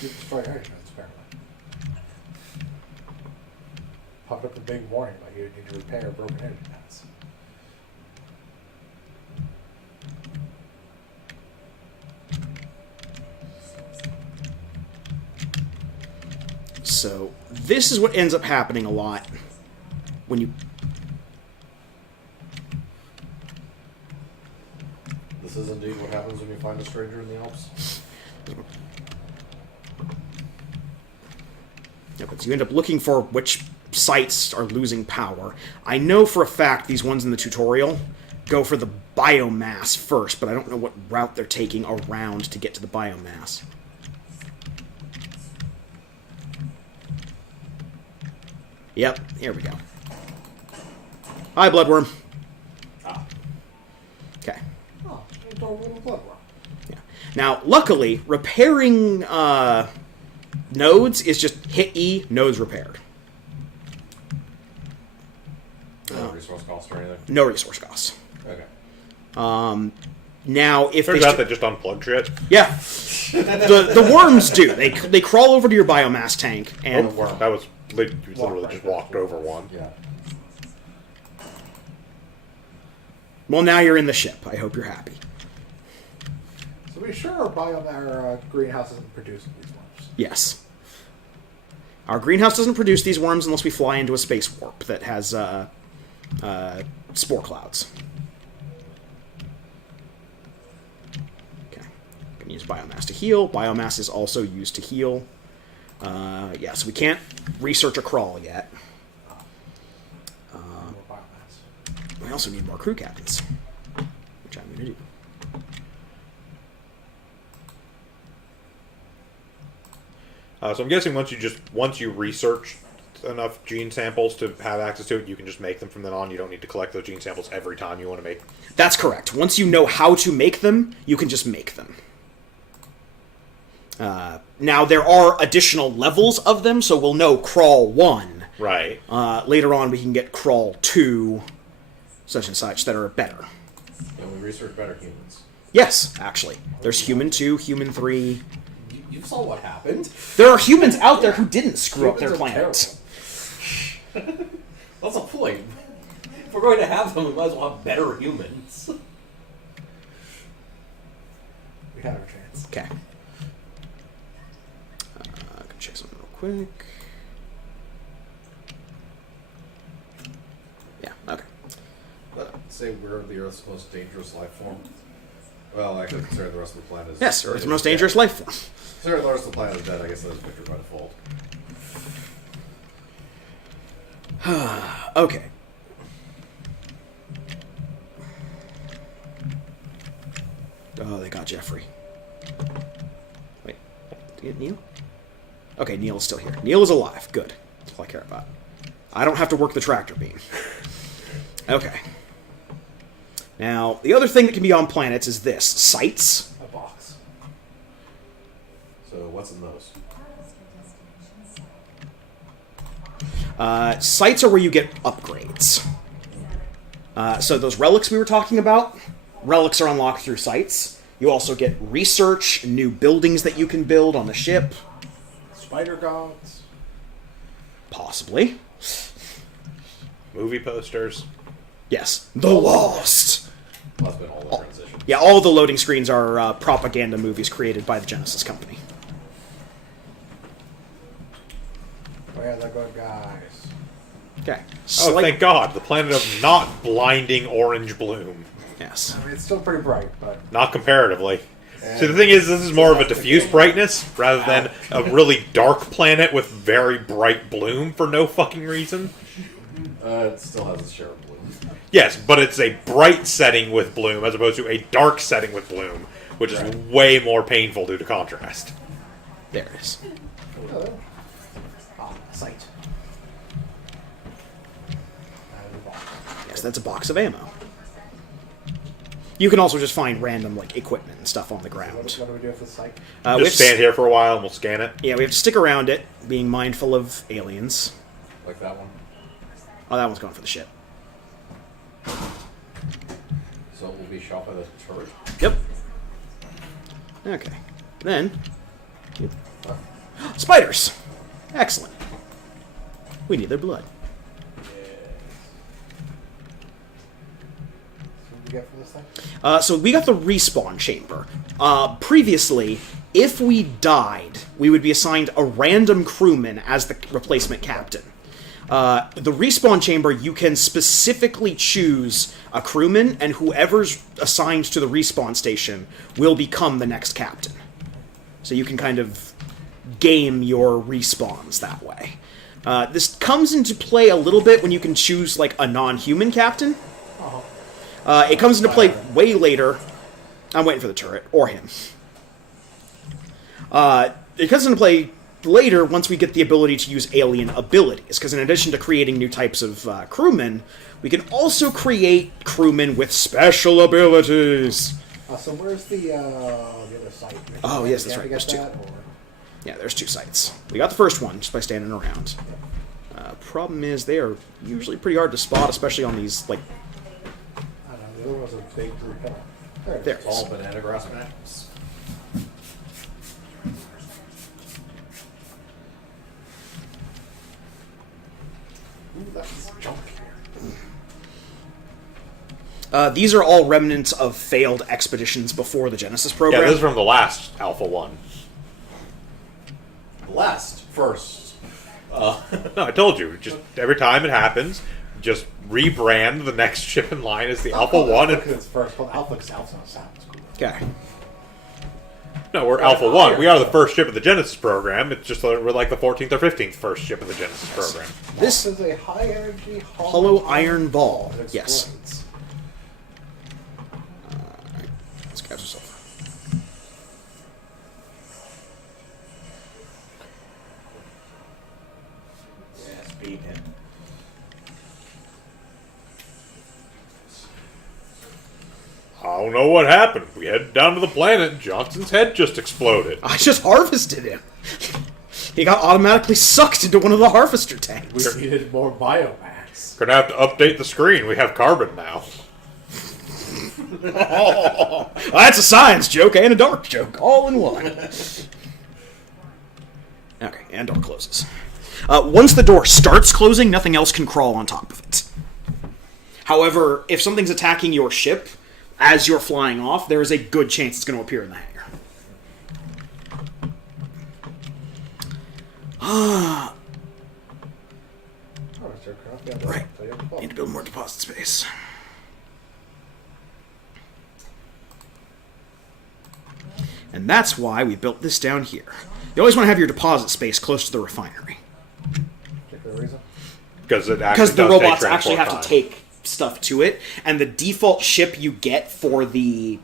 You destroy your engines, apparently. Popped up a big warning about you need to repair broken engine pads. So this is what ends up happening a lot when you... This is indeed what happens when you find a stranger in the Alps. Yeah, but you end up looking for which sites are losing power. I know for a fact these ones in the tutorial go for the biomass first, but I don't know what route they're taking around to get to the biomass. Yep, here we go. Hi, Bloodworm. Ah. Okay. Oh, you don't want a blood worm. Yeah. Now, luckily, repairing nodes is just hit E, nodes repaired. No resource cost or anything. No resource costs. Okay. Now, if Turns they out they just unplugged shit. yeah, the worms do. They crawl over to your biomass tank and That was you literally right just back walked over one. Yeah. well, now you're in the ship. I hope you're happy. So we sure our greenhouse isn't producing these worms. Yes. Our greenhouse doesn't produce these worms unless we fly into a space warp that has spore clouds. Okay. I'm gonna use biomass to heal. Biomass is also used to heal. Yeah, so we can't research a crawl yet. More biomass. We also need more crew captains, which I'm gonna do. So I'm guessing once you research enough gene samples to have access to it, you can just make them from then on. You don't need to collect those gene samples every time you want to make. That's correct. Once you know how to make them, you can just make them. Now, there are additional levels of them, so we'll know Crawl 1. Right. Later on, we can get Crawl 2, such and such, that are better. And we research better humans. Yes, actually. There's Human 2, Human 3. You saw what happened. There are humans out there who didn't screw up their Humans are planet. terrible. That's a point. If we're going to have them, we might as well have better humans. We have a chance. Okay. Gonna check something real quick. Yeah, okay. But say we're the Earth's most dangerous life form. Well, actually, consider the rest of the planet is... Yes, Earth's the most dangerous life form. Consider the rest of the planet is dead, I guess that is victory by default. Okay. Oh, they got Jeffrey. Wait, did you get Neil? Okay, Neil is still here. Neil is alive. Good. That's all I care about. I don't have to work the tractor beam. Okay. Now, the other thing that can be on planets is this. Sites. A box. So what's in those? Sites are where you get upgrades. So those relics we were talking about, relics are unlocked through sites. You also get research, new buildings that you can build on the ship. Spider gods. Possibly. Movie posters. Yes. The Lost! Well, that's been all the transitions. Yeah, all the loading screens are propaganda movies created by the Genesis Company. Where the good guys? Okay. Oh, thank God. The planet of not blinding orange bloom. Yes. I mean, it's still pretty bright, but Not comparatively. And So the thing is, this is more of a diffuse brightness rather than a really dark planet with very bright bloom for no fucking reason. It still has its share of blue. Yes, but it's a bright setting with bloom as opposed to a dark setting with bloom, which is way more painful due to contrast. There it is. sight. And a box. Yes, that's a box of ammo. You can also just find random like equipment and stuff on the ground. What do we do with the sight? We have Just to stand here for a while and we'll scan it. Yeah, we have to stick around it, being mindful of aliens. Like that one. Oh, that one's going for the ship. So it will be shot by the turret. Yep. Okay. Then... Spiders! Excellent. We need their blood. What do we get for this thing? So we got the respawn chamber. Previously, if we died, we would be assigned a random crewman as the replacement captain. The respawn chamber, you can specifically choose a crewman, and whoever's assigned to the respawn station will become the next captain. So you can kind of game your respawns that way. This comes into play a little bit when you can choose, like, a non-human captain. It comes into play way later. I'm waiting for the turret, or him. It comes into play later once we get the ability to use alien abilities, because in addition to creating new types of crewmen, we can also create crewmen with special abilities. So where's the other site? Oh, yes, that's You right. have to There's get two. that, or- Yeah, there's two sites. We got the first one just by standing around. Problem is, they are usually pretty hard to spot, especially on these, like... I don't know, the other one's a big blue pillar. There it is. There it All is. banana grass maps. Ooh, that's junk. These are all remnants of failed expeditions before the Genesis program. Yeah, this is from the last Alpha 1. Last, first. No, I told you. Just every time it happens, just rebrand the next ship in line as the Alpha 1. Because And, it's first. Well, Alpha sounds cool. Okay. no, we're Alpha 1. We are the first ship of the Genesis program. It's just we're like the 14th or 15th first ship of the Genesis program. This is a high energy hollow iron ball. that Yes. explodes. Let's grab some sulfur. Yes, beat him. I don't know what happened. We headed down to the planet and Johnson's head just exploded. I just harvested him. He got automatically sucked into one of the harvester tanks. We needed more biomass. Gonna have to update the screen. We have carbon now. That's a science joke and a dark joke, all in one. Okay, and door closes. Once the door starts closing, nothing else can crawl on top of it. However, if something's attacking your ship, as you're flying off, there is a good chance it's going to appear in the hangar. Right. Need to build more deposit space. And that's why we built this down here. You always want to have your deposit space close to the refinery. Particular reason? Because The robots actually have to take stuff to it, and the default ship you get for the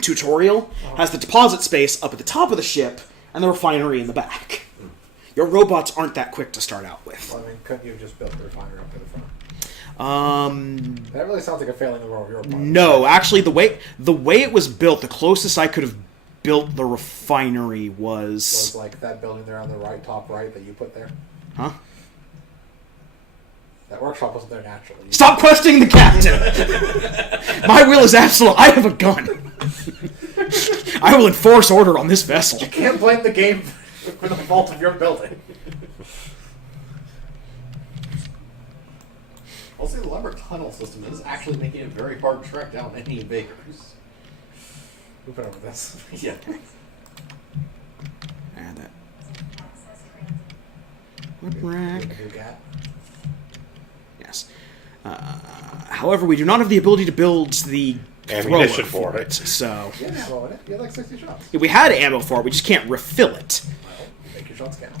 tutorial has the deposit space up at the top of the ship and the refinery in the back. Your robots aren't that quick to start out with. Well, I mean, couldn't you have just built the refinery up to the front? That really sounds like a failing of one of your plans. No, actually, the way it was built, the closest I could have built the refinery was like that building there on the right, top right, that you put there. Huh? That workshop wasn't there naturally. Stop questioning the captain! My will is absolute. I have a gun. I will enforce order on this vessel. You can't blame the game for the fault of your building. Also, the lumber tunnel system is actually making it very hard to track down any invaders. We've been over this. Yeah. Add that. What rack? Yes. However, we do not have the ability to build the ammunition thrower for it. So You had ammo in it. You had like 60 shots. we had ammo for it. We just can't refill it. Well, make your shots count.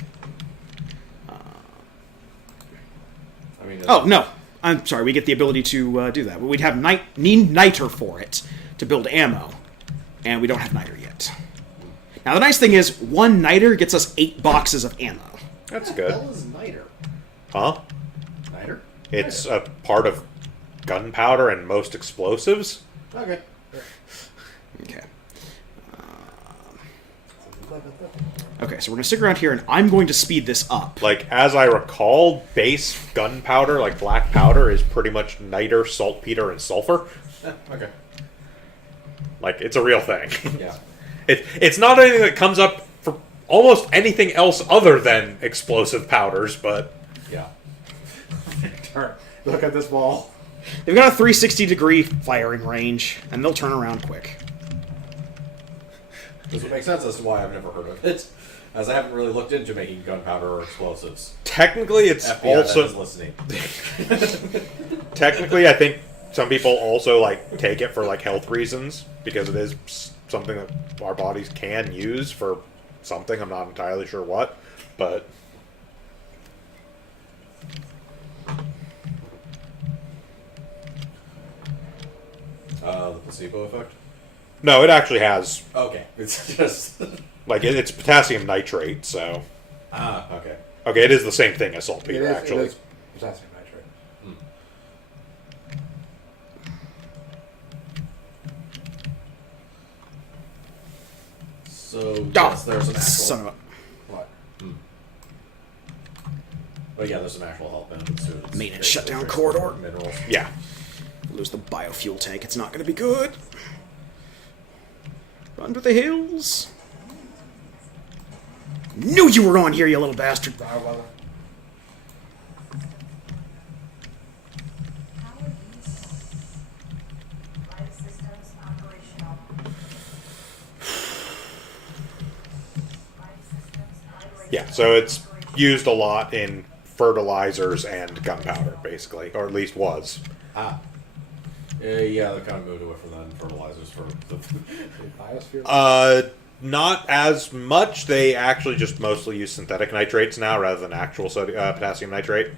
I mean, Oh no, I'm sorry. We get the ability to do that. We'd have need niter for it to build ammo, and we don't have niter yet. Now the nice thing is, one niter gets us 8 boxes of ammo. That's what good. the hell is niter? Huh? Niter? It's a part of gunpowder and most explosives. Okay. Okay. Okay, so we're going to stick around here, and I'm going to speed this up. Like, as I recall, base gunpowder, like black powder, is pretty much niter, saltpeter, and sulfur. Okay. Like, it's a real thing. Yeah. It's not anything that comes up for almost anything else other than explosive powders, but... Yeah. Turn. Look at this ball. They've got a 360-degree firing range, and they'll turn around quick. This would make sense as to why I've never heard of it, as I haven't really looked into making gunpowder or explosives. Technically, it's FBI also... that is listening. Technically, I think some people also, like, take it for, like, health reasons, because it is something that our bodies can use for something. I'm not entirely sure what, but... The placebo effect? No, it actually has... Okay. It's just... Like, it's potassium nitrate, so... okay. Okay, it is the same thing as It saltpeter, is, actually. it is potassium nitrate. So, yes, there's an actual... Son of a... What? But yeah, there's some actual health benefits to it. It's Maintenance basically shutdown trace corridor. Minerals. Yeah. Lose the biofuel tank. It's not going to be good. Run to the hills. Knew you were on here, you little bastard. Well, Yeah, so it's used a lot in fertilizers and gunpowder, basically. Or at least was. Yeah, they kind of moved away from that in fertilizers for the... biosphere. Not as much. They actually just mostly use synthetic nitrates now rather than actual potassium nitrate.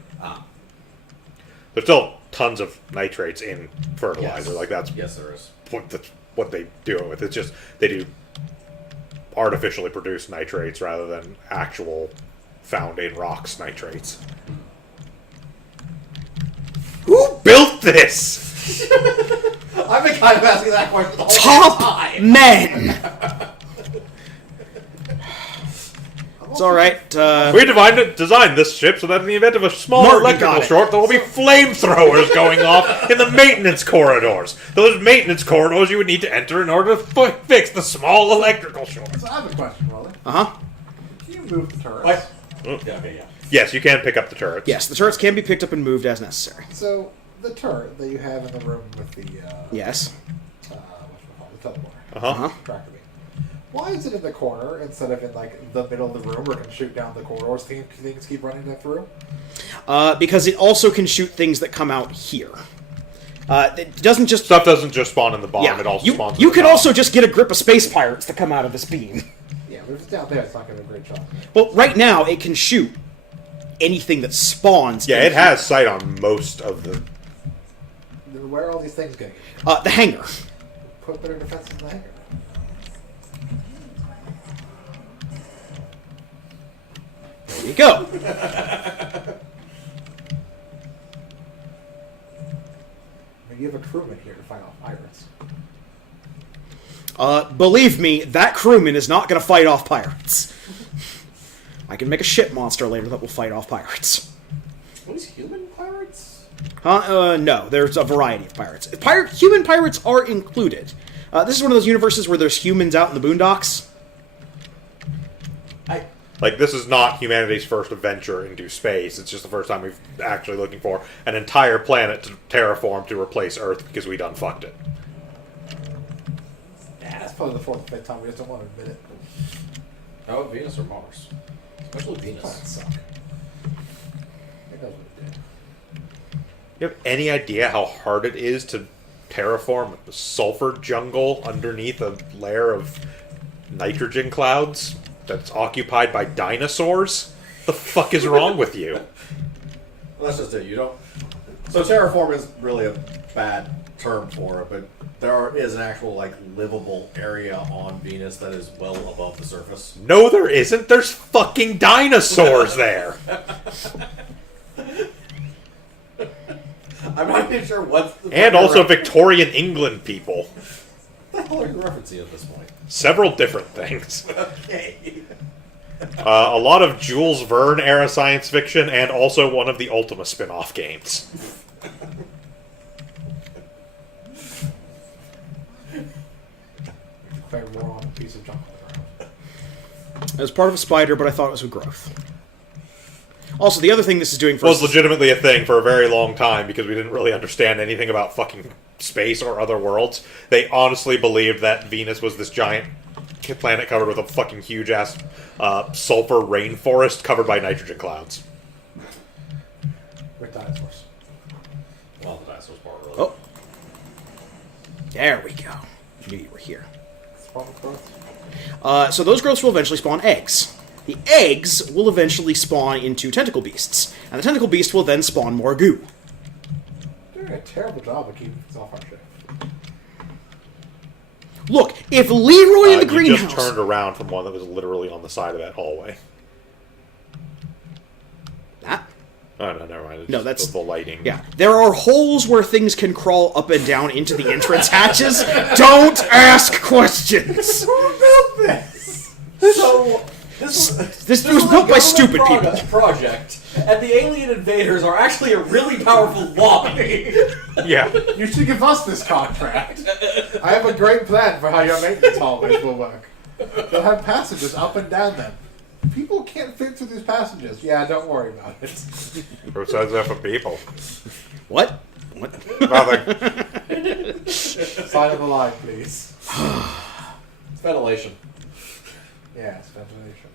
There's still tons of nitrates in fertilizer. Yes. Like, that's Yes, there is. what they do it with. It's just they do artificially produced nitrates rather than actual found in rocks nitrates. Who built this? I've been kind of asking that question the whole Top time. men! It's alright. We designed this ship so that in the event of a small Martin electrical got it. short, there will be flamethrowers going off in the maintenance corridors. Those maintenance corridors you would need to enter in order to fix the small electrical short. So I have a question, Rolly. Uh-huh. Can you move the turrets? What? Yeah, okay, yeah. Yes, you can pick up the turrets. Yes, the turrets can be picked up and moved as necessary. So, the turret that you have in the room with the Yes. Uh-huh. Tractor beam. Why is it in the corner instead of in like the middle of the room where it can shoot down the corridors? Things keep running that through. Because it also can shoot things that come out here. It doesn't just Stuff doesn't just spawn in the bottom, yeah. it also you, spawns in you the could top. also just get a grip of space pirates that come out of this beam. Yeah, but if it's down there, it's not going to be a great shot. Well, right now it can shoot anything that spawns. Yeah, in it has sight on most of the... Where are all these things going? the hangar. Put better defenses in the hangar. There you go. You have a crewman here to fight off pirates. Believe me, that crewman is not going to fight off pirates. I can make a ship monster later that will fight off pirates. These human pirates? No, there's a variety of pirates. Human pirates are included. This is one of those universes where there's humans out in the boondocks. Like, this is not humanity's first adventure into space. It's just the first time we've actually looking for an entire planet to terraform to replace Earth because we done fucked it. Yeah, that's probably the fourth or fifth time. We just don't want to admit it. How about Venus or Mars? Especially Venus. Planets suck. It does what it did. You have any idea how hard it is to terraform a sulfur jungle underneath a layer of nitrogen clouds that's occupied by dinosaurs? The fuck is wrong with you? Well, that's just it. You don't. So terraform is really a bad term for it, but there is an actual like livable area on Venus that is well above the surface. No, there isn't. There's fucking dinosaurs there. I'm not even sure what's the And also Victorian England people. What the hell are you referencing at this point? Several different things. Okay. A lot of Jules Verne era science fiction, and also one of the Ultima spin-off games. Declare war on a piece of junk on the ground. It was part of a spider, but I thought it was a growth. Also, the other thing this is doing for Was us... legitimately a thing for a very long time because we didn't really understand anything about fucking space or other worlds. They honestly believed that Venus was this giant planet covered with a fucking huge-ass sulfur rainforest covered by nitrogen clouds. With dinosaurs. Well, the dinosaurs part really. Oh. There we go. Knew you were here. Spawn growth. So those growths will eventually spawn eggs. The eggs will eventually spawn into tentacle beasts. And the tentacle beast will then spawn more goo. They're doing a terrible job of keeping things off our ship. Look, if Leroy in the You greenhouse... just turned around from one that was literally on the side of that hallway. That? Oh, no, never mind. It's No, just that's... the lighting. Yeah. There are holes where things can crawl up and down into the entrance hatches. Don't ask questions! Who built this? So This was built by stupid people. Project, and the alien invaders are actually a really powerful lobby. Yeah. You should give us this contract. I have a great plan for how your maintenance hallways will work. They'll have passages up and down them. People can't fit through these passages. Yeah, don't worry about it. Who says that for people? What? What? Nothing. Sign of the line, please. It's ventilation. Yeah, it's ventilation.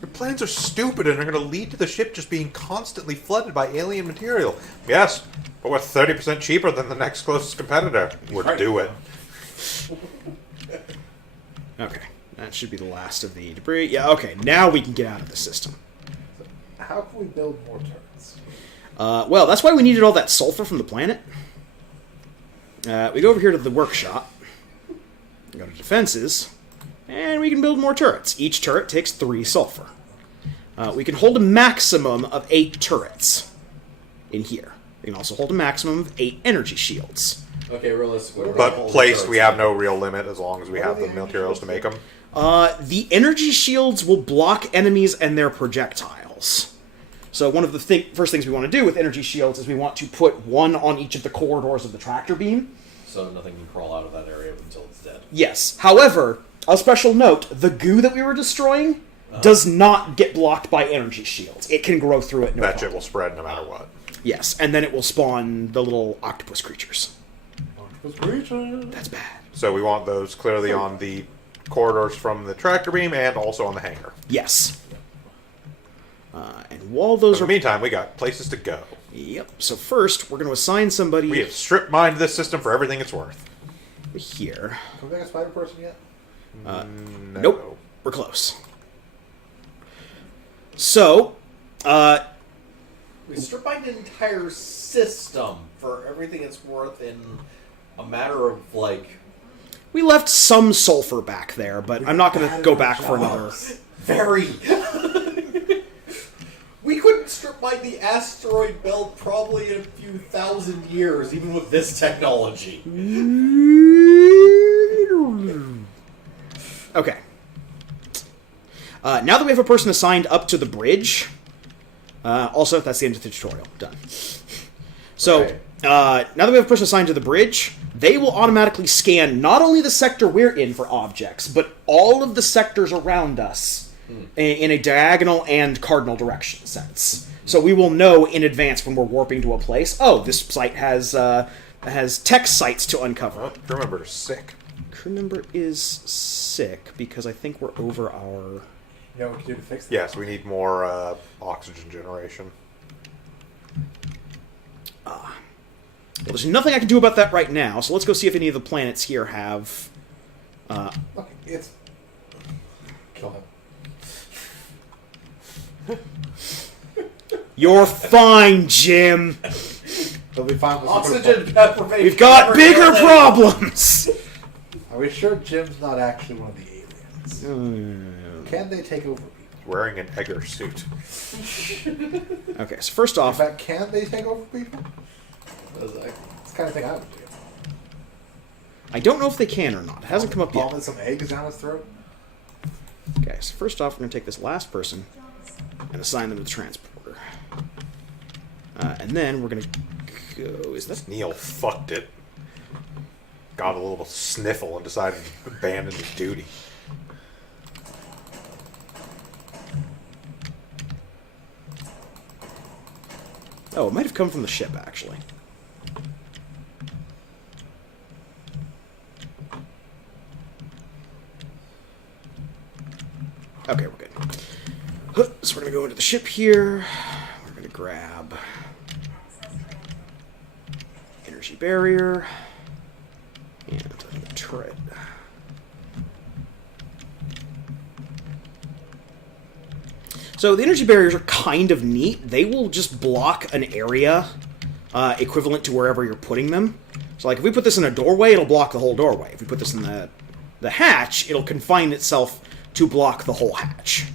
Your plans are stupid and are going to lead to the ship just being constantly flooded by alien material. Yes, but we're 30% cheaper than the next closest competitor. We'll do it. Okay. That should be the last of the debris. Yeah, okay. Now we can get out of the system. How can we build more turrets? Well, that's why we needed all that sulfur from the planet. We go over here to the workshop. Go to defenses. And we can build more turrets. Each turret takes 3 sulfur. We can hold a maximum of 8 turrets in here. We can also hold a maximum of 8 energy shields. Okay, realistically. But placed, we have no real limit as long as we have the materials to make them. The energy shields will block enemies and their projectiles. So one of the first things we want to do with energy shields is we want to put one on each of the corridors of the tractor beam. So nothing can crawl out of that area until it's dead. Yes. However, a special note, the goo that we were destroying does not get blocked by energy shields. It can grow through it, no That problem. shit will spread no matter what. Yes, and then it will spawn the little octopus creatures. Okay. It's breaching. That's bad. So we want those clearly on the corridors from the tractor beam and also on the hangar. Yes. And while those In are... the meantime, we got places to go. Yep. So first, we're going to assign somebody We have strip mined this system for everything it's worth. here. Can we make a spider person yet? No. Nope. We're close. So, We strip mined an entire system for everything it's worth in a matter of, like... we left some sulfur back there, but I'm not going to go back for another... Very... We couldn't strip mine the asteroid belt probably in a few thousand years, even with this technology. Okay. Now that we have a person assigned up to the bridge... also, that's the end of the tutorial. Done. So, Okay. now that we have a person assigned to the bridge, they will automatically scan not only the sector we're in for objects, but all of the sectors around us in a diagonal and cardinal direction sense. So we will know in advance when we're warping to a place, oh, this site has tech sites to uncover. Well, crew member is sick. Crew member is sick because I think we're over our... You know what we can do to fix that? Yes, we need more oxygen generation. Well, there's nothing I can do about that right now, so let's go see if any of the planets here have... Look, it's... Kill him. You're fine, Jim! He'll be fine with Oxygen deprivation. We've got bigger problems! Are we sure Jim's not actually one of the aliens? Can they take over people? Wearing an Egger suit. Okay, so first In off... fact, can they take over people? It's the kind of thing I would do. I don't know if they can or not. It hasn't come up yet. Vomit some eggs down his throat? Okay, so first off, we're going to take this last person and assign them to the transporter. And then we're going to go... Is that... Neil fucked it. Got a little sniffle and decided to abandon his duty. Oh, it might have come from the ship, actually. Okay, we're good. So we're going to go into the ship here. We're going to grab energy barrier and a turret. So the energy barriers are kind of neat. They will just block an area equivalent to wherever you're putting them. So like if we put this in a doorway, it'll block the whole doorway. If we put this in the hatch, it'll confine itself to block the whole hatch.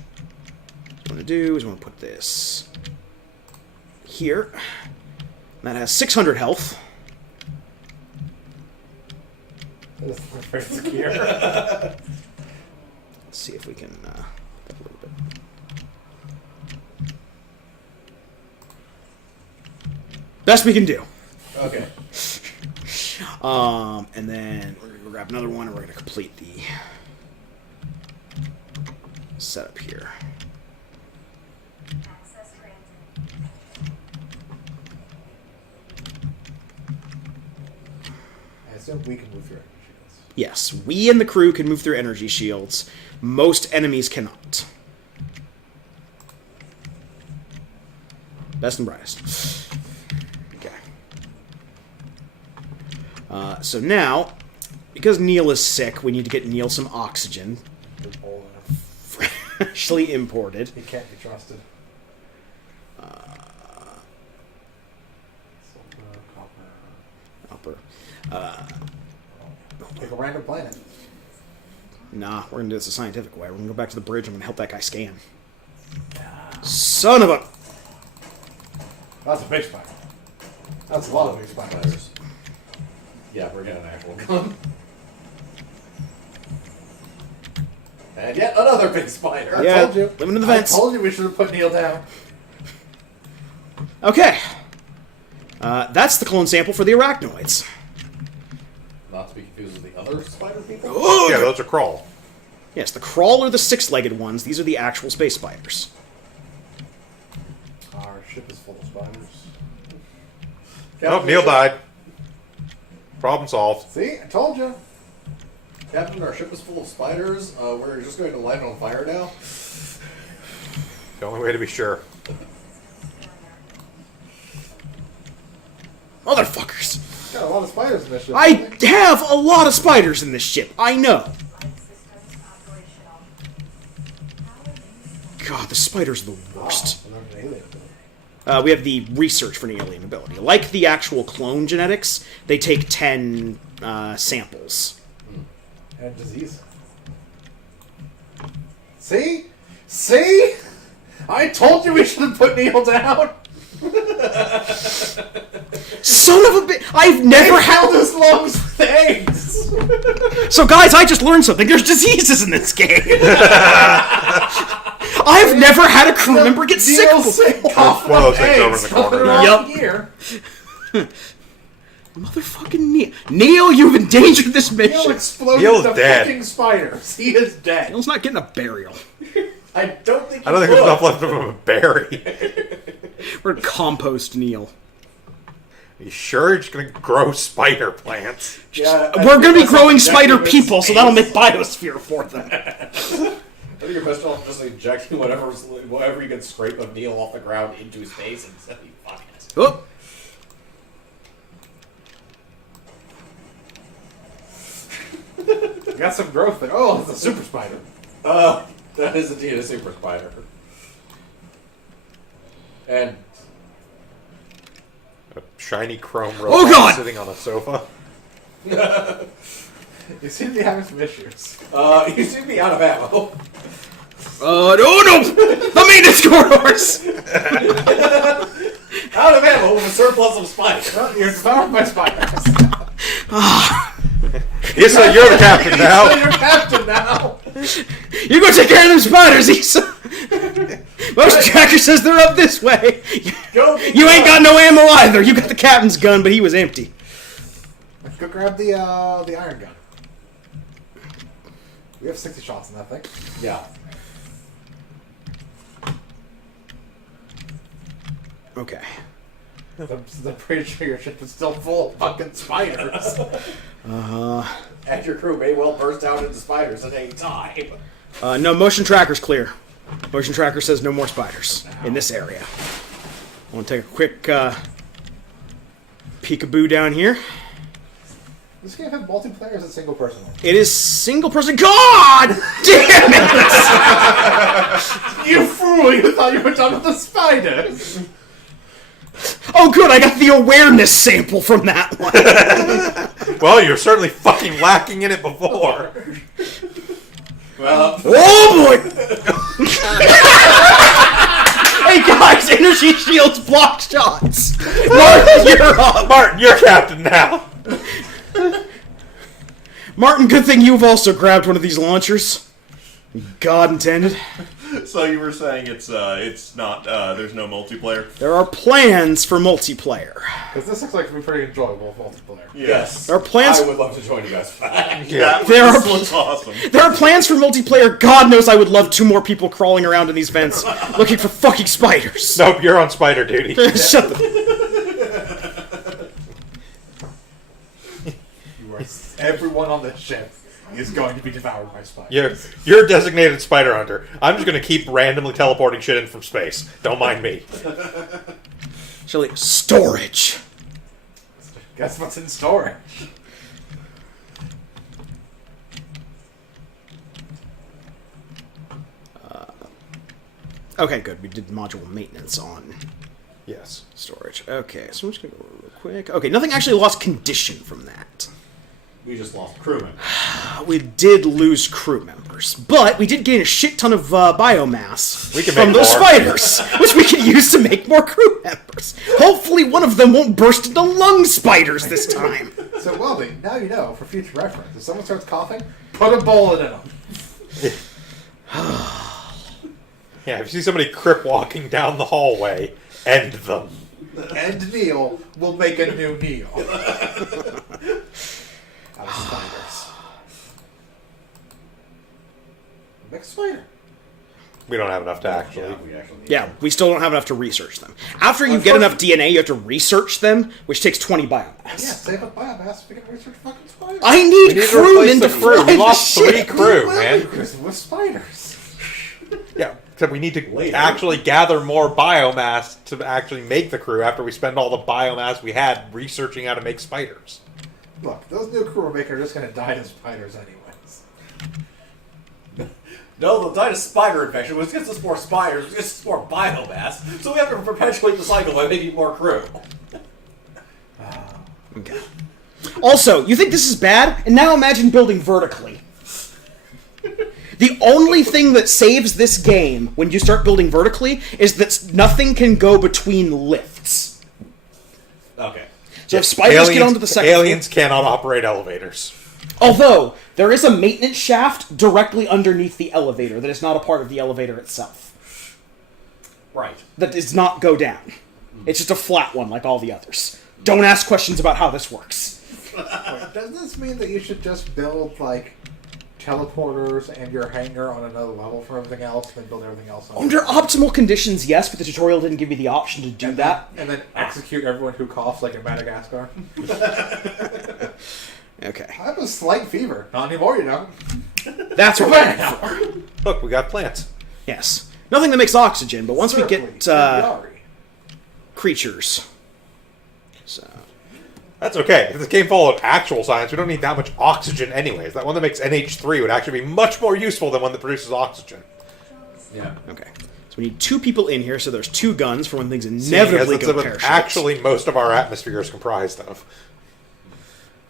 What I want to do is I want to put this here. That has 600 health. That's very secure. Let's see if we can put that a little bit. Best we can do. Okay. And then we're going to grab another one and we're going to complete the setup here. I assume we can move through energy shields. Yes, we and the crew can move through energy shields. Most enemies cannot. Best and brightest. Okay. So now, because Neil is sick, we need to get Neil some oxygen. Good boy. Freshly imported. He can't be trusted. Silver, copper. Upper. Pick a random planet. Nah, we're gonna do this a scientific way. We're gonna go back to the bridge. I'm gonna help that guy scan. Son of a... That's a big spider. That's a lot of big spiders. Yeah, we're getting an actual gun. And yet another big spider. I Yeah, told you. living in the I vents. told you we should have put Neil down. Okay. That's the clone sample for the arachnoids. Not to be confused with the other spider people. Oh, Yeah, those are crawl. yes, the crawl are the six-legged ones. These are the actual space spiders. Our ship is full of spiders. Oh, Neil died. Problem solved. See, I told you. Captain, our ship is full of spiders. We're just going to light it on fire now. The only way to be sure. Motherfuckers! Got a lot of spiders in this ship. I have a lot of spiders in this ship. I know. God, the spiders are the worst. We have the research for an alien ability. Like the actual clone genetics, they take 10 samples. And disease. See? See? I told you we should have put Neil down. Son of a bitch! I've never had this long things. So, guys, I just learned something. There's diseases in this game. I've never had a crew member get sick before. Cough One of those things over in the corner there. Yup. Here. Motherfucking Neil. Neil, you've endangered this Neil mission. exploded Neil's the dead. fucking spiders. He is dead. Neil's not getting a burial. I don't think. I don't think there's enough left of him to bury. We're gonna compost Neil. You sure you're just gonna grow spider plants? Yeah, We're gonna be growing spider injecting people, so that'll make biosphere for them. I think you're best off just injecting whatever you can scrape of Neil off the ground into his face and say, "Fuck it." Oh. Got some growth there. Oh, it's a super spider. That is indeed a super spider. And A shiny chrome robot Oh, God! sitting on a sofa. You seem to be having some issues. you seem to be out of ammo. No! The maintenance corridors! Out of ammo with a surplus of spiders. Well, you're devoured by spiders. Yes, sir, you're the captain So now. you're captain now. You go take care of them spiders, Issa! Most tracker says they're up this way. Go You ain't got no ammo either. You got the captain's gun, but he was empty. Let's go grab the iron gun. We have 60 shots in that thing. Yeah. Okay. I'm pretty sure your ship is still full of fucking spiders. And your crew may well burst out into spiders at any time. No, motion tracker's clear. Motion tracker says no more spiders in this area. I want to take a quick peekaboo down here. This game has multiplayer as a single person. It is single person. God damn it! You fool! You thought you were done with the spiders. Oh, good. I got the awareness sample from that one. Well, you're certainly fucking lacking in it before. Well, Oh boy! Hey guys, energy shields block shots. Martin, you're up. Martin, you're captain now. Martin, good thing you've also grabbed one of these launchers. God intended. So you were saying it's not there's no multiplayer? There are plans for multiplayer. Because this looks like to be pretty enjoyable multiplayer. yes. There are plans. I would love to join you guys for that. Yeah. There are This looks awesome. There are plans for multiplayer. God knows I would love 2 more people crawling around in these vents looking for fucking spiders. Nope, you're on spider duty. Shut the. You are, everyone on this ship is going to be devoured by spiders. You're a designated spider hunter. I'm just gonna keep randomly teleporting shit in from space. Don't mind me. Actually, storage. Guess what's in storage? Okay, good. We did module maintenance on Yes. storage. Okay, so I'm just gonna go real quick. Okay, nothing actually lost condition from that. We just lost crewmen. We did lose crew members, but we did gain a shit ton of biomass We can from make those more. spiders, which we can use to make more crew members. Hopefully, one of them won't burst into lung spiders this time. So, Welby, now you know, for future reference, if someone starts coughing, put a bullet in them. Yeah, if you see somebody crip walking down the hallway, end them. And Neil will make a new Neil. Out of spiders. Make a spider. We don't have enough to actually. Yeah, we actually need Yeah, we still don't have enough to research them. After you get enough DNA, you have to research them, which takes 20 biomass. Yeah, save up biomass biomass if we can research fucking spiders. I We need need to crewmen replace to the crew. fly We the lost 3 ship. crew, Well, man. because with spiders. Yeah, except we need to Later. actually gather more biomass to actually make the crew after we spend all the biomass we had researching how to make spiders. Look, those new crew we're making are just going to die to spiders anyways. No, they'll die to spider infection, which gets us more spiders, which gets us more biomass, so we have to perpetuate the cycle by making more crew. Okay. Also, you think this is bad? And now imagine building vertically. The only thing that saves this game when you start building vertically is that nothing can go between lifts. Okay. So if spiders get onto the second aliens cannot operate elevators. floor, although there is a maintenance shaft directly underneath the elevator that is not a part of the elevator itself. Right. That does not go down. It's just a flat one like all the others. Don't ask questions about how this works. Wait, does this mean that you should just build, like, teleporters and your hangar on another level for everything else, and then build everything else on Under optimal conditions, yes, but the tutorial didn't give you the option to do and that. and then execute everyone who coughs like in Madagascar? Okay. I have a slight fever. Not anymore, you know. That's what we're looking for. Look, we got plants. Yes. Nothing that makes oxygen, but once we Certainly. get Yari. creatures. So. That's okay. If this game followed actual science, we don't need that much oxygen anyways. That one that makes NH3 would actually be much more useful than one that produces oxygen. Yeah. Okay. So we need 2 people in here, so there's 2 guns for when things Seeing as inevitably that's go what pear-shaped. actually most of our atmosphere is comprised of.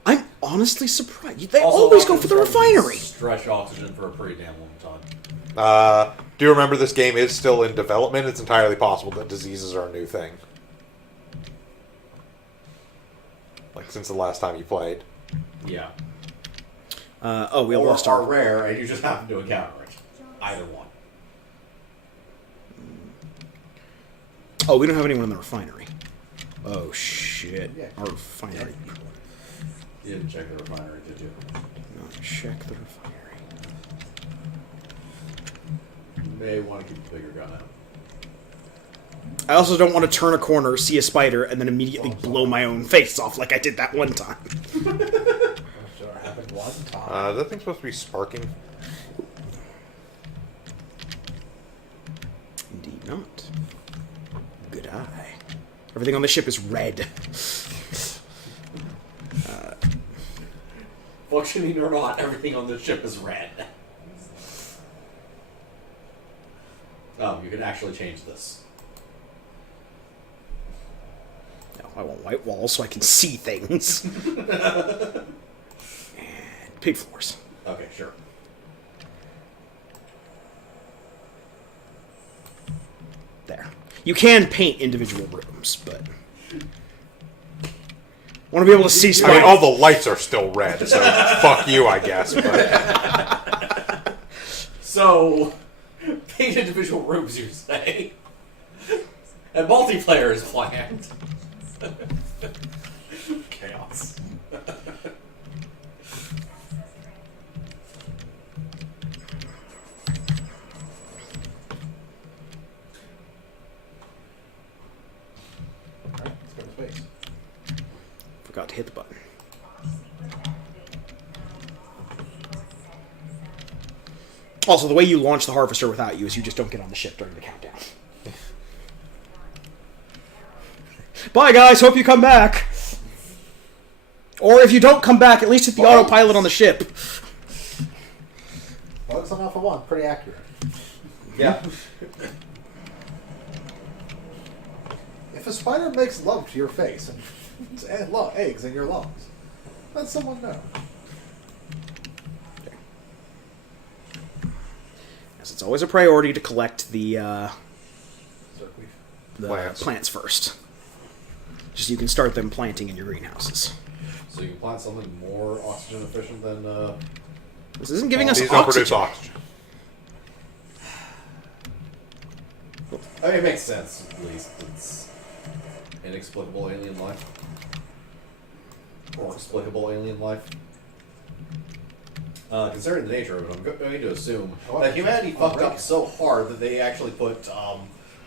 I'm honestly surprised. They Also, always go for the refinery. Stretch oxygen for a pretty damn long time. Do you remember this game is still in development? It's entirely possible that diseases are a new thing. Like, since the last time you played. Yeah. We Or lost are our... rare, and you just happen to encounter it. Either one. Oh, we don't have anyone in the refinery. Oh, shit. Yeah. Our refinery. You didn't check the refinery, did you? No, check the refinery. You may want to keep the bigger gun out. I also don't want to turn a corner, see a spider, and then immediately blow my own face off like I did that one time. Sure, happened one time. That thing's supposed to be sparking. Indeed not. Good eye. Everything on the ship is red. Functioning or not, everything on the ship is red. Oh, you can actually change this. No, I want white walls so I can see things. And pig floors. Okay, sure. There. You can paint individual rooms, but... want to be able to see I spiders. mean, all the lights are still red, so fuck you, I guess. But So, paint individual rooms, you say? And multiplayer is planned. Chaos. Alright, let's go to space. Forgot to hit the button. Also, the way you launch the harvester without you is you just don't get on the ship during the countdown. Bye, guys. Hope you come back. Or if you don't come back, at least hit the Well- autopilot on the ship. Bugs on Alpha 1, pretty accurate. Yeah. If a spider makes love to your face and eggs in your lungs, let someone know. As it's always a priority to collect the Plants. plants first. Just so you can start them planting in your greenhouses. So you can plant something more oxygen efficient than, This isn't giving us these don't produce oxygen. oxygen. I mean, it makes sense, at least. It's inexplicable alien life. Or explicable alien life. Considering the nature of it, I'm going to assume that humanity fucked up so hard that they actually put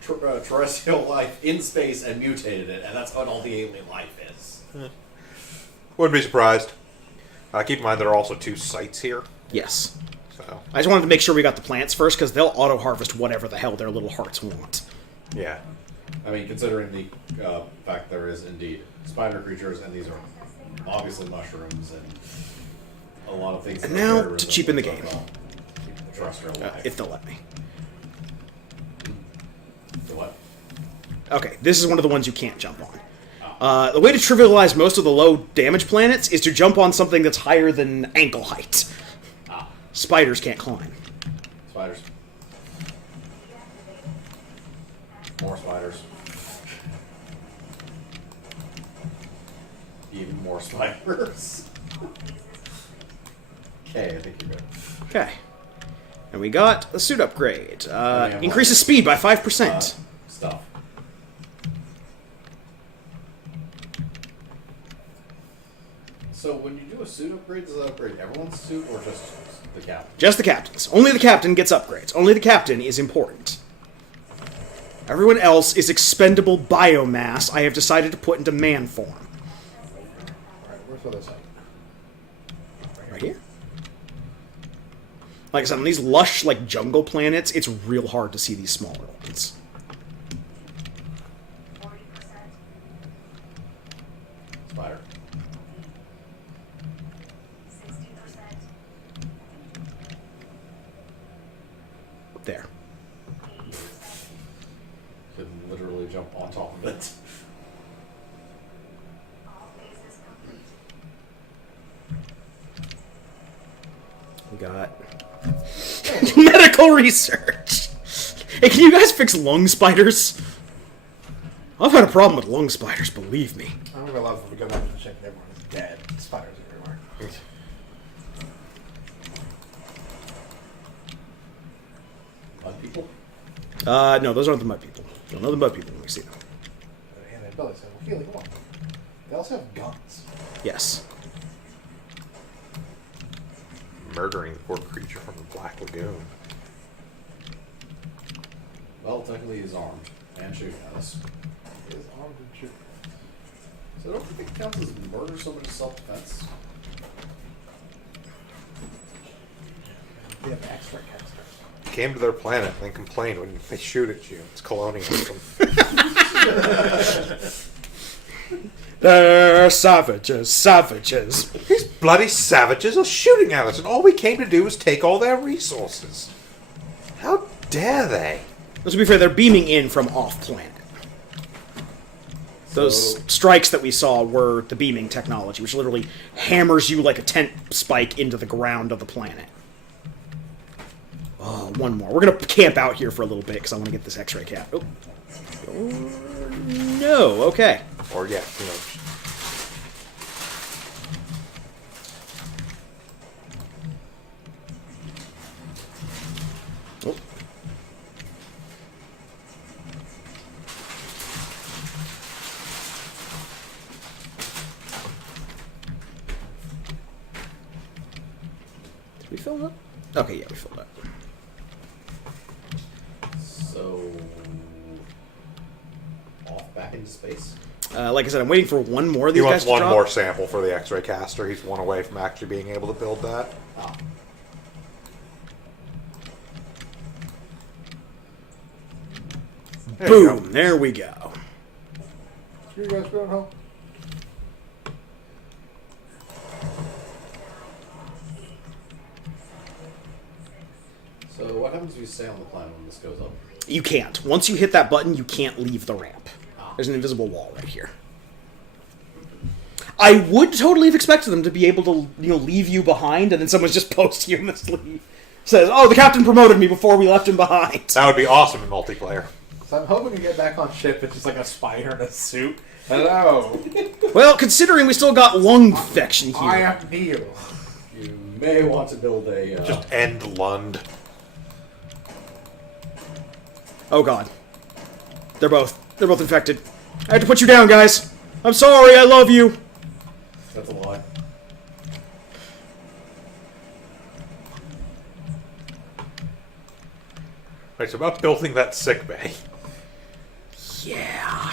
terrestrial life in space and mutated it, and that's what all the alien life is. Wouldn't be surprised. Keep in mind there are also 2 sites here. Yes. So, I just wanted to make sure we got the plants first, because they'll auto-harvest whatever the hell their little hearts want. yeah. I mean, considering the fact there is indeed spider creatures, and these are obviously mushrooms and a lot of things. And that are now, very to cheapen the resemblant game. of, terrestrial life. If they'll let me. The what? Okay, this is one of the ones you can't jump on. The way to trivialize most of the low damage planets is to jump on something that's higher than ankle height. Spiders can't climb. Spiders. More spiders. Even more spiders. Okay, I think you're good. Okay. And we got a suit upgrade. yeah, Increases speed by 5%. Stuff. So when you do a suit upgrade, does that upgrade everyone's suit or just the captain? Just the captains. Only the captain gets upgrades. Only the captain is important. Everyone else is expendable biomass I have decided to put into man form. Alright, where's the other side? Right here. Like I said, on these lush, like, jungle planets, it's real hard to see these smaller ones. Spider. There. Could literally jump on top of it. We got medical research. Hey, can you guys fix lung spiders? I've had a problem with lung spiders, believe me. I don't realize if we go back to the ship and everyone is dead. Spiders everywhere. Mud people? No, those aren't the mud people. You'll know the mud people when we see them. And then Billy said, well, healing one. They also have guns. Yes. Murdering the poor creature from the Black Lagoon. Well, technically he's armed and shooting at us. He is armed and shooting. So I don't think it counts as murder so much as self-defense. We have extra casters. Came to their planet and then complained when they shoot at you. It's colonialism. They're savages, savages. These bloody savages are shooting at us, and all we came to do was take all their resources. How dare they? Well, to be fair, they're beaming in from off-planet. Those So- strikes that we saw were the beaming technology, which literally hammers you like a tent spike into the ground of the planet. Oh, one more. We're going to camp out here for a little bit, because I want to get this X-ray cap. Oh. No, okay. Or, yeah, you know. Oh. Did we fill up? Okay, yeah, we filled up. So off back into space. Like I said, I'm waiting for one more of He these guys wants to one drop. more sample for the X-ray caster. He's one away from actually being able to build that. Ah. There you go. Boom! There we go. Screw you guys going home. So what happens if you stay on the planet when this goes up? You can't. Once you hit that button, you can't leave the ramp. There's an invisible wall right here. I would totally have expected them to be able to, leave you behind, and then someone's just posthumously says, "Oh, the captain promoted me before we left him behind." That would be awesome in multiplayer. So I'm hoping to get back on ship. It's just like a spider in a suit. Hello. Well, considering we still got lung infection here. I am Neil. You may want to build a Just end Lund. Oh god. They're both infected. I had to put you down, guys. I'm sorry, I love you. that's a lie. Right, so about building that sick bay. Yeah.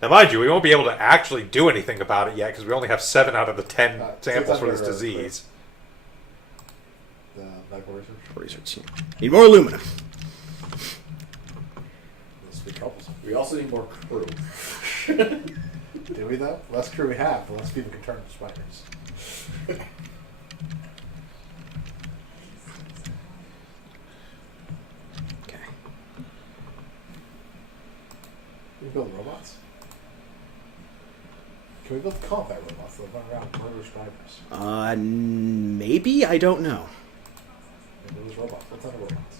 Now, mind you, we won't be able to actually do anything about it yet because we only have 7 out of the 10 samples for this disease. The medical research. Research. Yeah. Need more aluminum. This would be troublesome. We also need more crew. Do we though? The less crew we have, the less people can turn into spiders. Okay. Can we build robots? Can we build combat robots that run around and murder spiders? Maybe? I don't know. Maybe those robots. What's on the robots?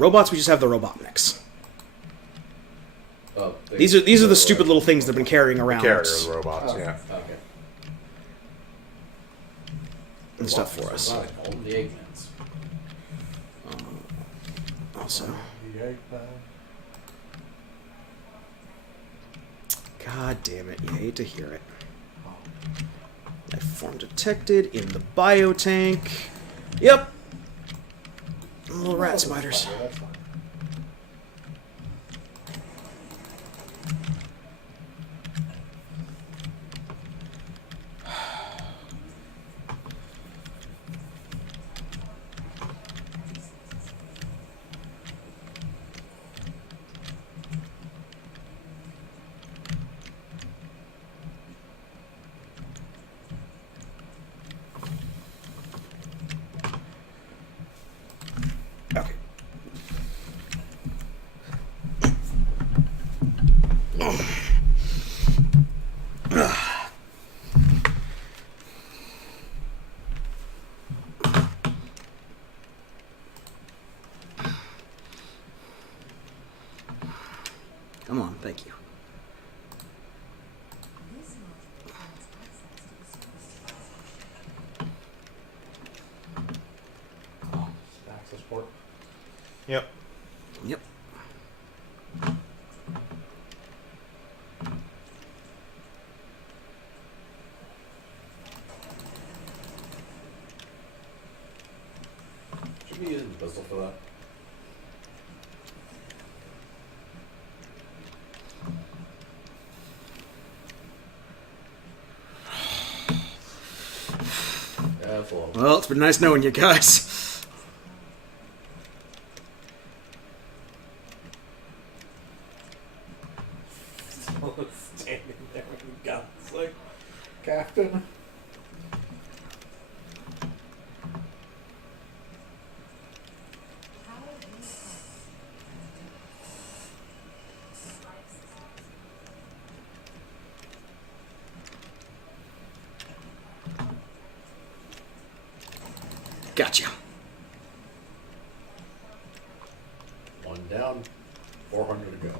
Robots, we just have the Robotniks. Oh, These are the stupid little things they've been carrying around. Carrier robots, yeah. Okay. And stuff for us. I call them the Eggmans. Also. The Eggman. God damn it, you hate to hear it. Life form detected in the biotank. Yep. Little rat spiders. Spider, that's fine. Okay. Come on, thank you. Access port. Yep. Yep. Should we use a pistol for that? Yeah, full. Well, it's been nice knowing you guys. Standing there with guns like. Captain. Gotcha. One down, 400 to go.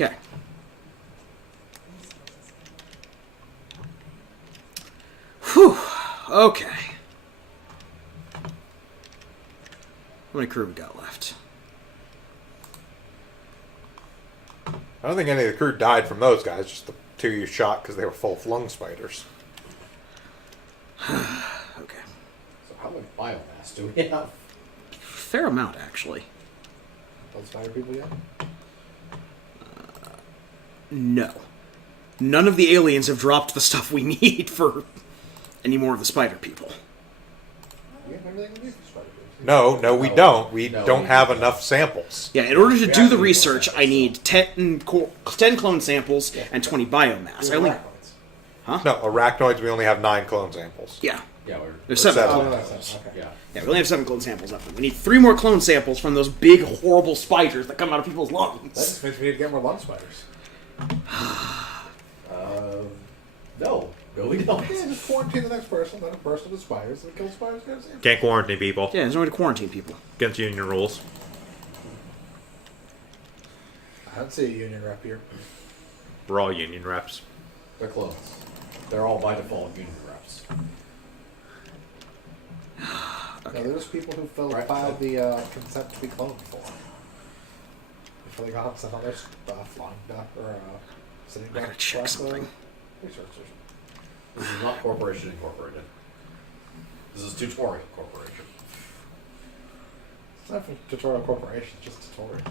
Okay. Whew. Okay. How many crew we got left? I don't think any of the crew died from those guys, just the 2 you shot because they were full-flung spiders. Okay. So how much biomass do we have? Fair amount, actually. Those spider people yet? No. None of the aliens have dropped the stuff we need for any more of the spider people. We have everything we need for spider people. No, we don't. We No, don't we have don't. enough samples. Yeah, in order to We do have the to do more research, samples, I need 10 clone samples and 20 biomass. I only... Arachnoids. No, arachnoids, we only have 9 clone samples. Yeah. Yeah, we're. There's Or 7 seven. clone Oh, no, samples. that's okay. Yeah. Yeah, we only have 7 clone samples of them. We need 3 more clone samples from those big, horrible spiders that come out of people's That lungs. just means we need to get more lung spiders. No, we don't. Yeah, just quarantine the next person, then a person with spiders, and kill spiders. Get us in. Can't quarantine people. Yeah, there's no way to quarantine people. Against union rules. I don't see a union rep here. We're all union reps. They're clones. They're all by default union reps. No, there's people who filed the consent to be cloned for. Before they got consent on their flying duck or sitting I duck. gotta check something. Researchers. This is not Corporation Incorporated. This is Tutorial Corporation. It's not from Tutorial Corporation, it's just tutorial.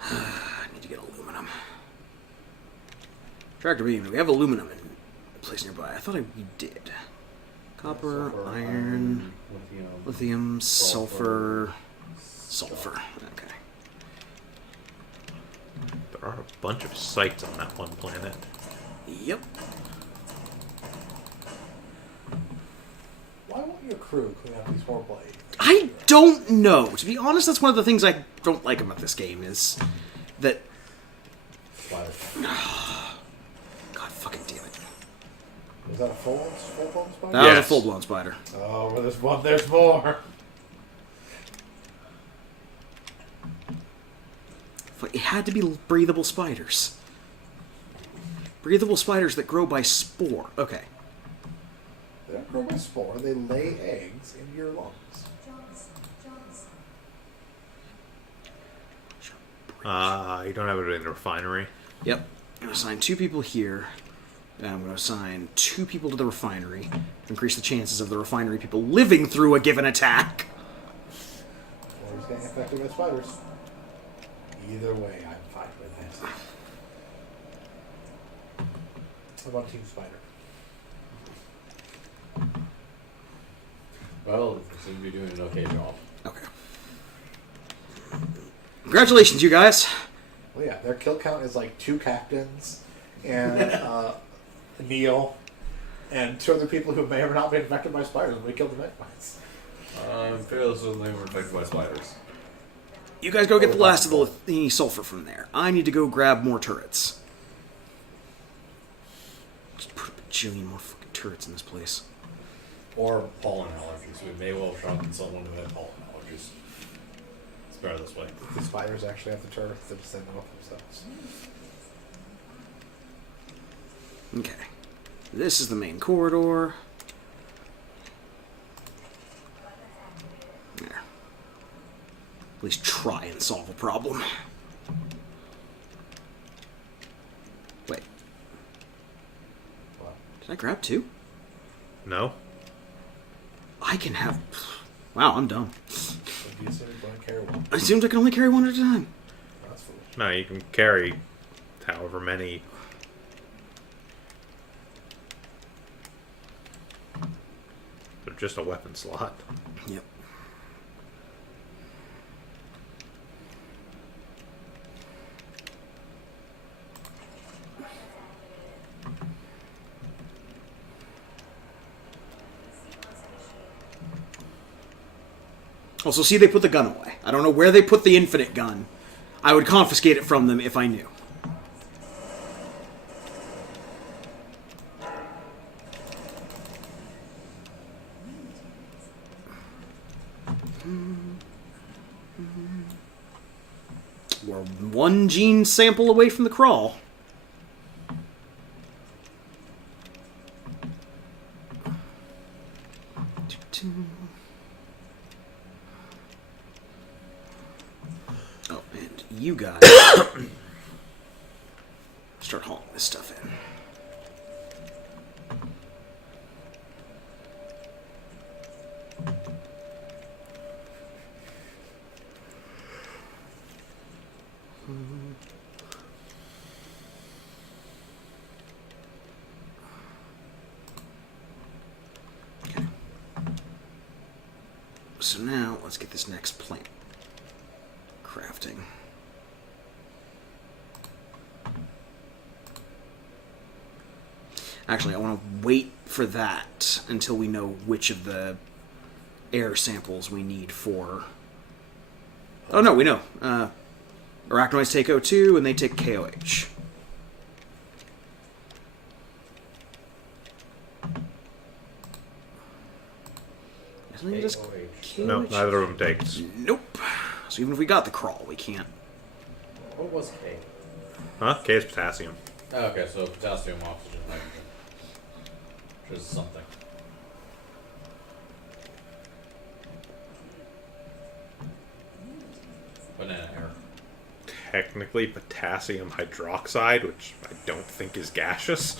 I need to get aluminum. Tractor beam. Do we have aluminum in a place nearby? I thought we did. Copper, iron, lithium, sulfur. Sulfur. Okay. There are a bunch of sites on that one planet. Yep. Why won't your crew clean up these horrible blades? I don't know. To be honest, that's one of the things I don't like about this game is that. Spider. God fucking damn it. Was that a full-blown spider? That was a Yes. full-blown spider. Oh, well, there's one. There's more. It had to be breathable spiders. Breathable spiders that grow by spore. Okay. They don't grow by spore. They lay eggs in your lungs. You don't have it in the refinery. Yep. I'm going to assign 2 people here. And I'm going to assign 2 people to the refinery to increase the chances of the refinery people living through a given attack. Or he's getting affected by spiders. Either way, I'm fine with it. What about Team Spider? Well, they seem to be doing an okay job. Okay. Congratulations, you guys. Well, yeah, their kill count is like 2 captains and Neil and 2 other people who may or may not been infected by spiders when we killed the Megamites. I'm fairly certain they were infected by spiders. You guys go get the last of the sulfur from there. I need to go grab more turrets. Just put a bajillion more fucking turrets in this place. Or pollen allergies. We may well have shot someone who had pollen allergies. It's better this way. The spiders actually have the turrets that send them up themselves. Okay. This is the main corridor. There. At least try and solve a problem. Wait. What? Did I grab 2? No? I can have... Wow, I'm dumb. So do you assume you're going to carry one? It seems I can only carry 1 at a time. That's foolish. No, you can carry however many. They're just a weapon slot. Yep. Also, see, they put the gun away. I don't know where they put the infinite gun. I would confiscate it from them if I knew. We're 1 gene sample away from the crawl. Oh, and you guys start hauling this stuff in. Okay. So now let's get this next plant crafting. Actually, I want to wait for that until we know which of the air samples we need for... Oh, no, we know. Arachnoids take O2, and they take KOH. Isn't it just KOH. No, KOH? neither of them takes. Nope. So even if we got the crawl, we can't. What was K? Huh? K is potassium. Oh, okay, so potassium, oxygen, hydrogen. Which is something. Banana hair. Technically potassium hydroxide, which I don't think is gaseous.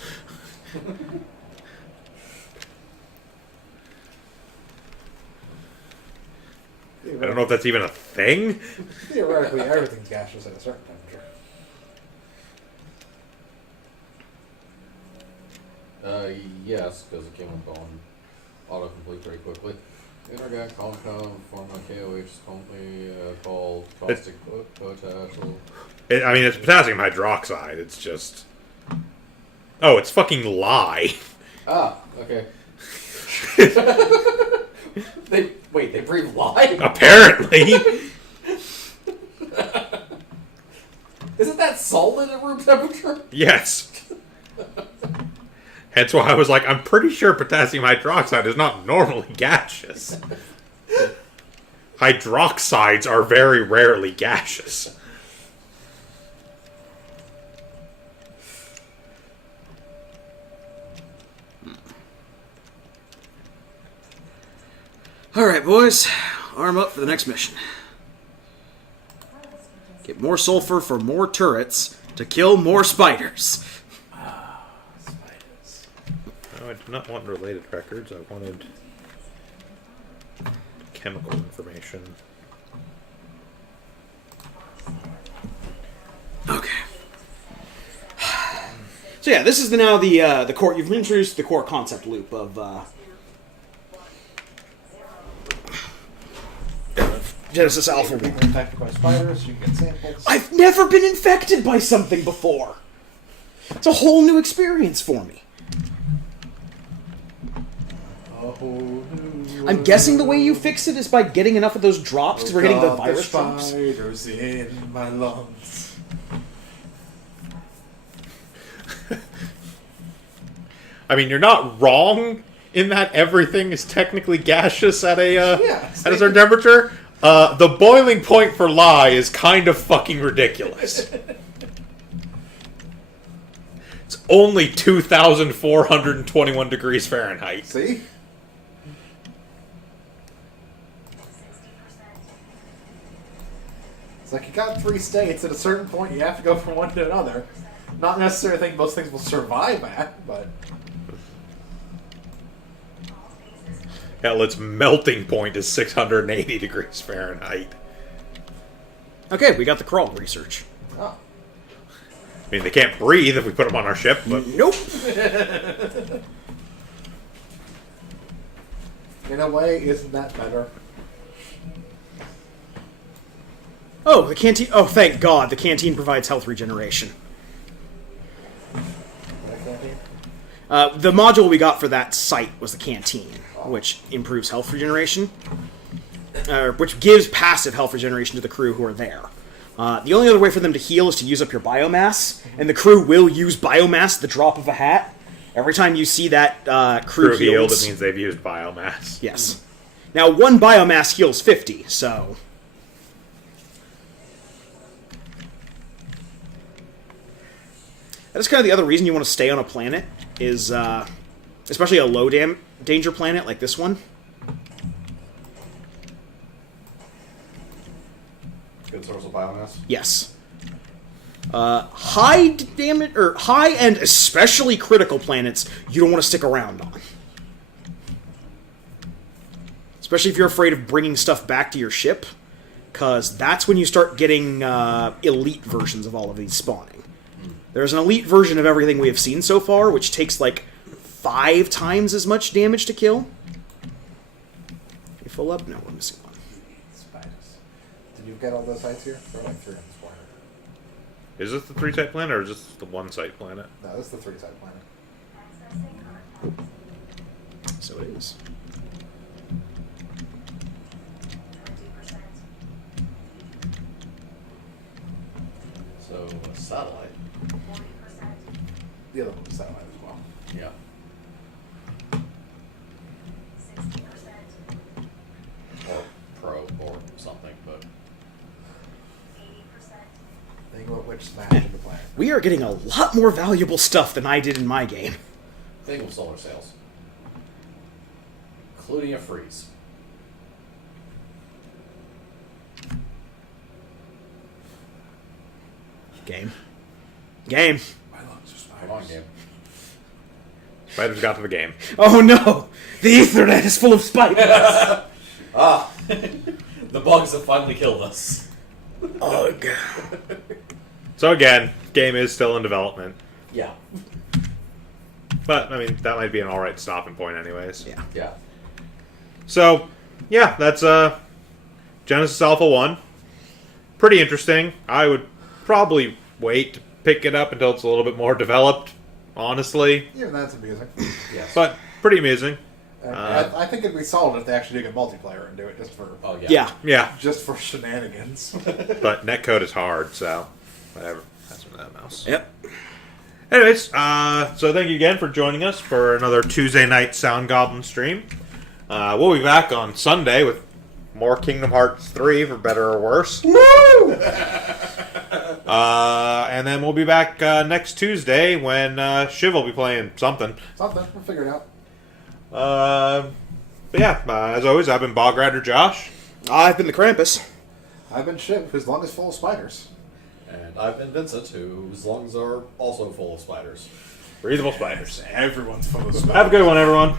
I don't know if that's even a thing. Theoretically, everything's gaseous at a certain temperature. Yes, because it came up on autocomplete very quickly. Inorganic compound formed by KOH is commonly called caustic potash. I mean, it's potassium hydroxide. It's just... Oh, it's fucking lye. Ah, okay. They breathe lye? Apparently. Isn't that solid at room temperature? Yes. Hence why I was like, I'm pretty sure potassium hydroxide is not normally gaseous. Hydroxides are very rarely gaseous. Alright, boys. Arm up for the next mission. Get more sulfur for more turrets to kill more spiders. Spiders. No, I did not want related records. I wanted chemical information. Okay. So yeah, this is now the core. You've introduced the core concept loop of Genesis Alpha. Being infected by spiders, you can get samples. I've never been infected by something before. It's a whole new experience for me. I'm guessing the way you fix it is by getting enough of those drops because we're getting the virus drops. Spiders in my lungs. I mean, you're not wrong in that everything is technically gaseous at a at a certain temperature. The boiling point for lye is kind of fucking ridiculous. It's only 2,421 degrees Fahrenheit. See? It's like you got 3 states. At a certain point, you have to go from one to another. Not necessarily think most things will survive at, but... Hell, its melting point is 680 degrees Fahrenheit. Okay, we got the crawl research. Oh. I mean, they can't breathe if we put them on our ship, but... Nope. In a way, isn't that better? Oh, the canteen. Oh, thank God, the canteen provides health regeneration. The module we got for that site was the canteen, which improves health regeneration, which gives passive health regeneration to the crew who are there. The only other way for them to heal is to use up your biomass, and the crew will use biomass at the drop of a hat. Every time you see that crew healed, heals, it means they've used biomass. yes. Now, one biomass heals 50, so... That's kind of the other reason you want to stay on a planet, is, especially a low danger planet like this one. Good source of biomass. Yes. High damage, or high and especially critical planets, you don't want to stick around on. Especially if you're afraid of bringing stuff back to your ship, because that's when you start getting elite versions of all of these spawning. There's an elite version of everything we have seen so far, which takes like 5 times as much damage to kill. You full up? No, we're missing one. Spiders. Did you get all those sites here? There are like 3 on this planet. Is this the 3-site planet, or is this the 1-site planet? No, this is the 3-site planet. So it is. So, a satellite. The other one was satellite as well. Yeah. which smashed into play. We are getting a lot more valuable stuff than I did in my game. Thing with solar sails. Including a freeze. Game. Come on, game. Spiders got to the game. Oh no! The Ethernet is full of spiders! Ah! The bugs have finally killed us. Ugh. So again, game is still in development. Yeah. But, I mean, that might be an alright stopping point anyways. Yeah. Yeah. So, yeah, that's Genesis Alpha 1. Pretty interesting. I would probably wait to pick it up until it's a little bit more developed, honestly. Even that's amusing. Yes. But pretty amusing. I think it'd be solid if they actually did a multiplayer and do it just for Oh, yeah. Yeah. Yeah, just for shenanigans. but netcode is hard, so whatever. That's with that mouse. Yep. Anyways, so thank you again for joining us for another Tuesday night Sound Goblin stream. We'll be back on Sunday with more Kingdom Hearts 3, for better or worse. Woo! And then we'll be back next Tuesday when Shiv will be playing something. Something. We'll figure it out. But yeah, as always, I've been Bog Rider Josh. I've been the Krampus. I've been Shiv, whose lung is full of spiders. And I've been Vincent, whose lungs are also full of spiders. Breathable spiders. Everyone's full of spiders. Have a good one, everyone.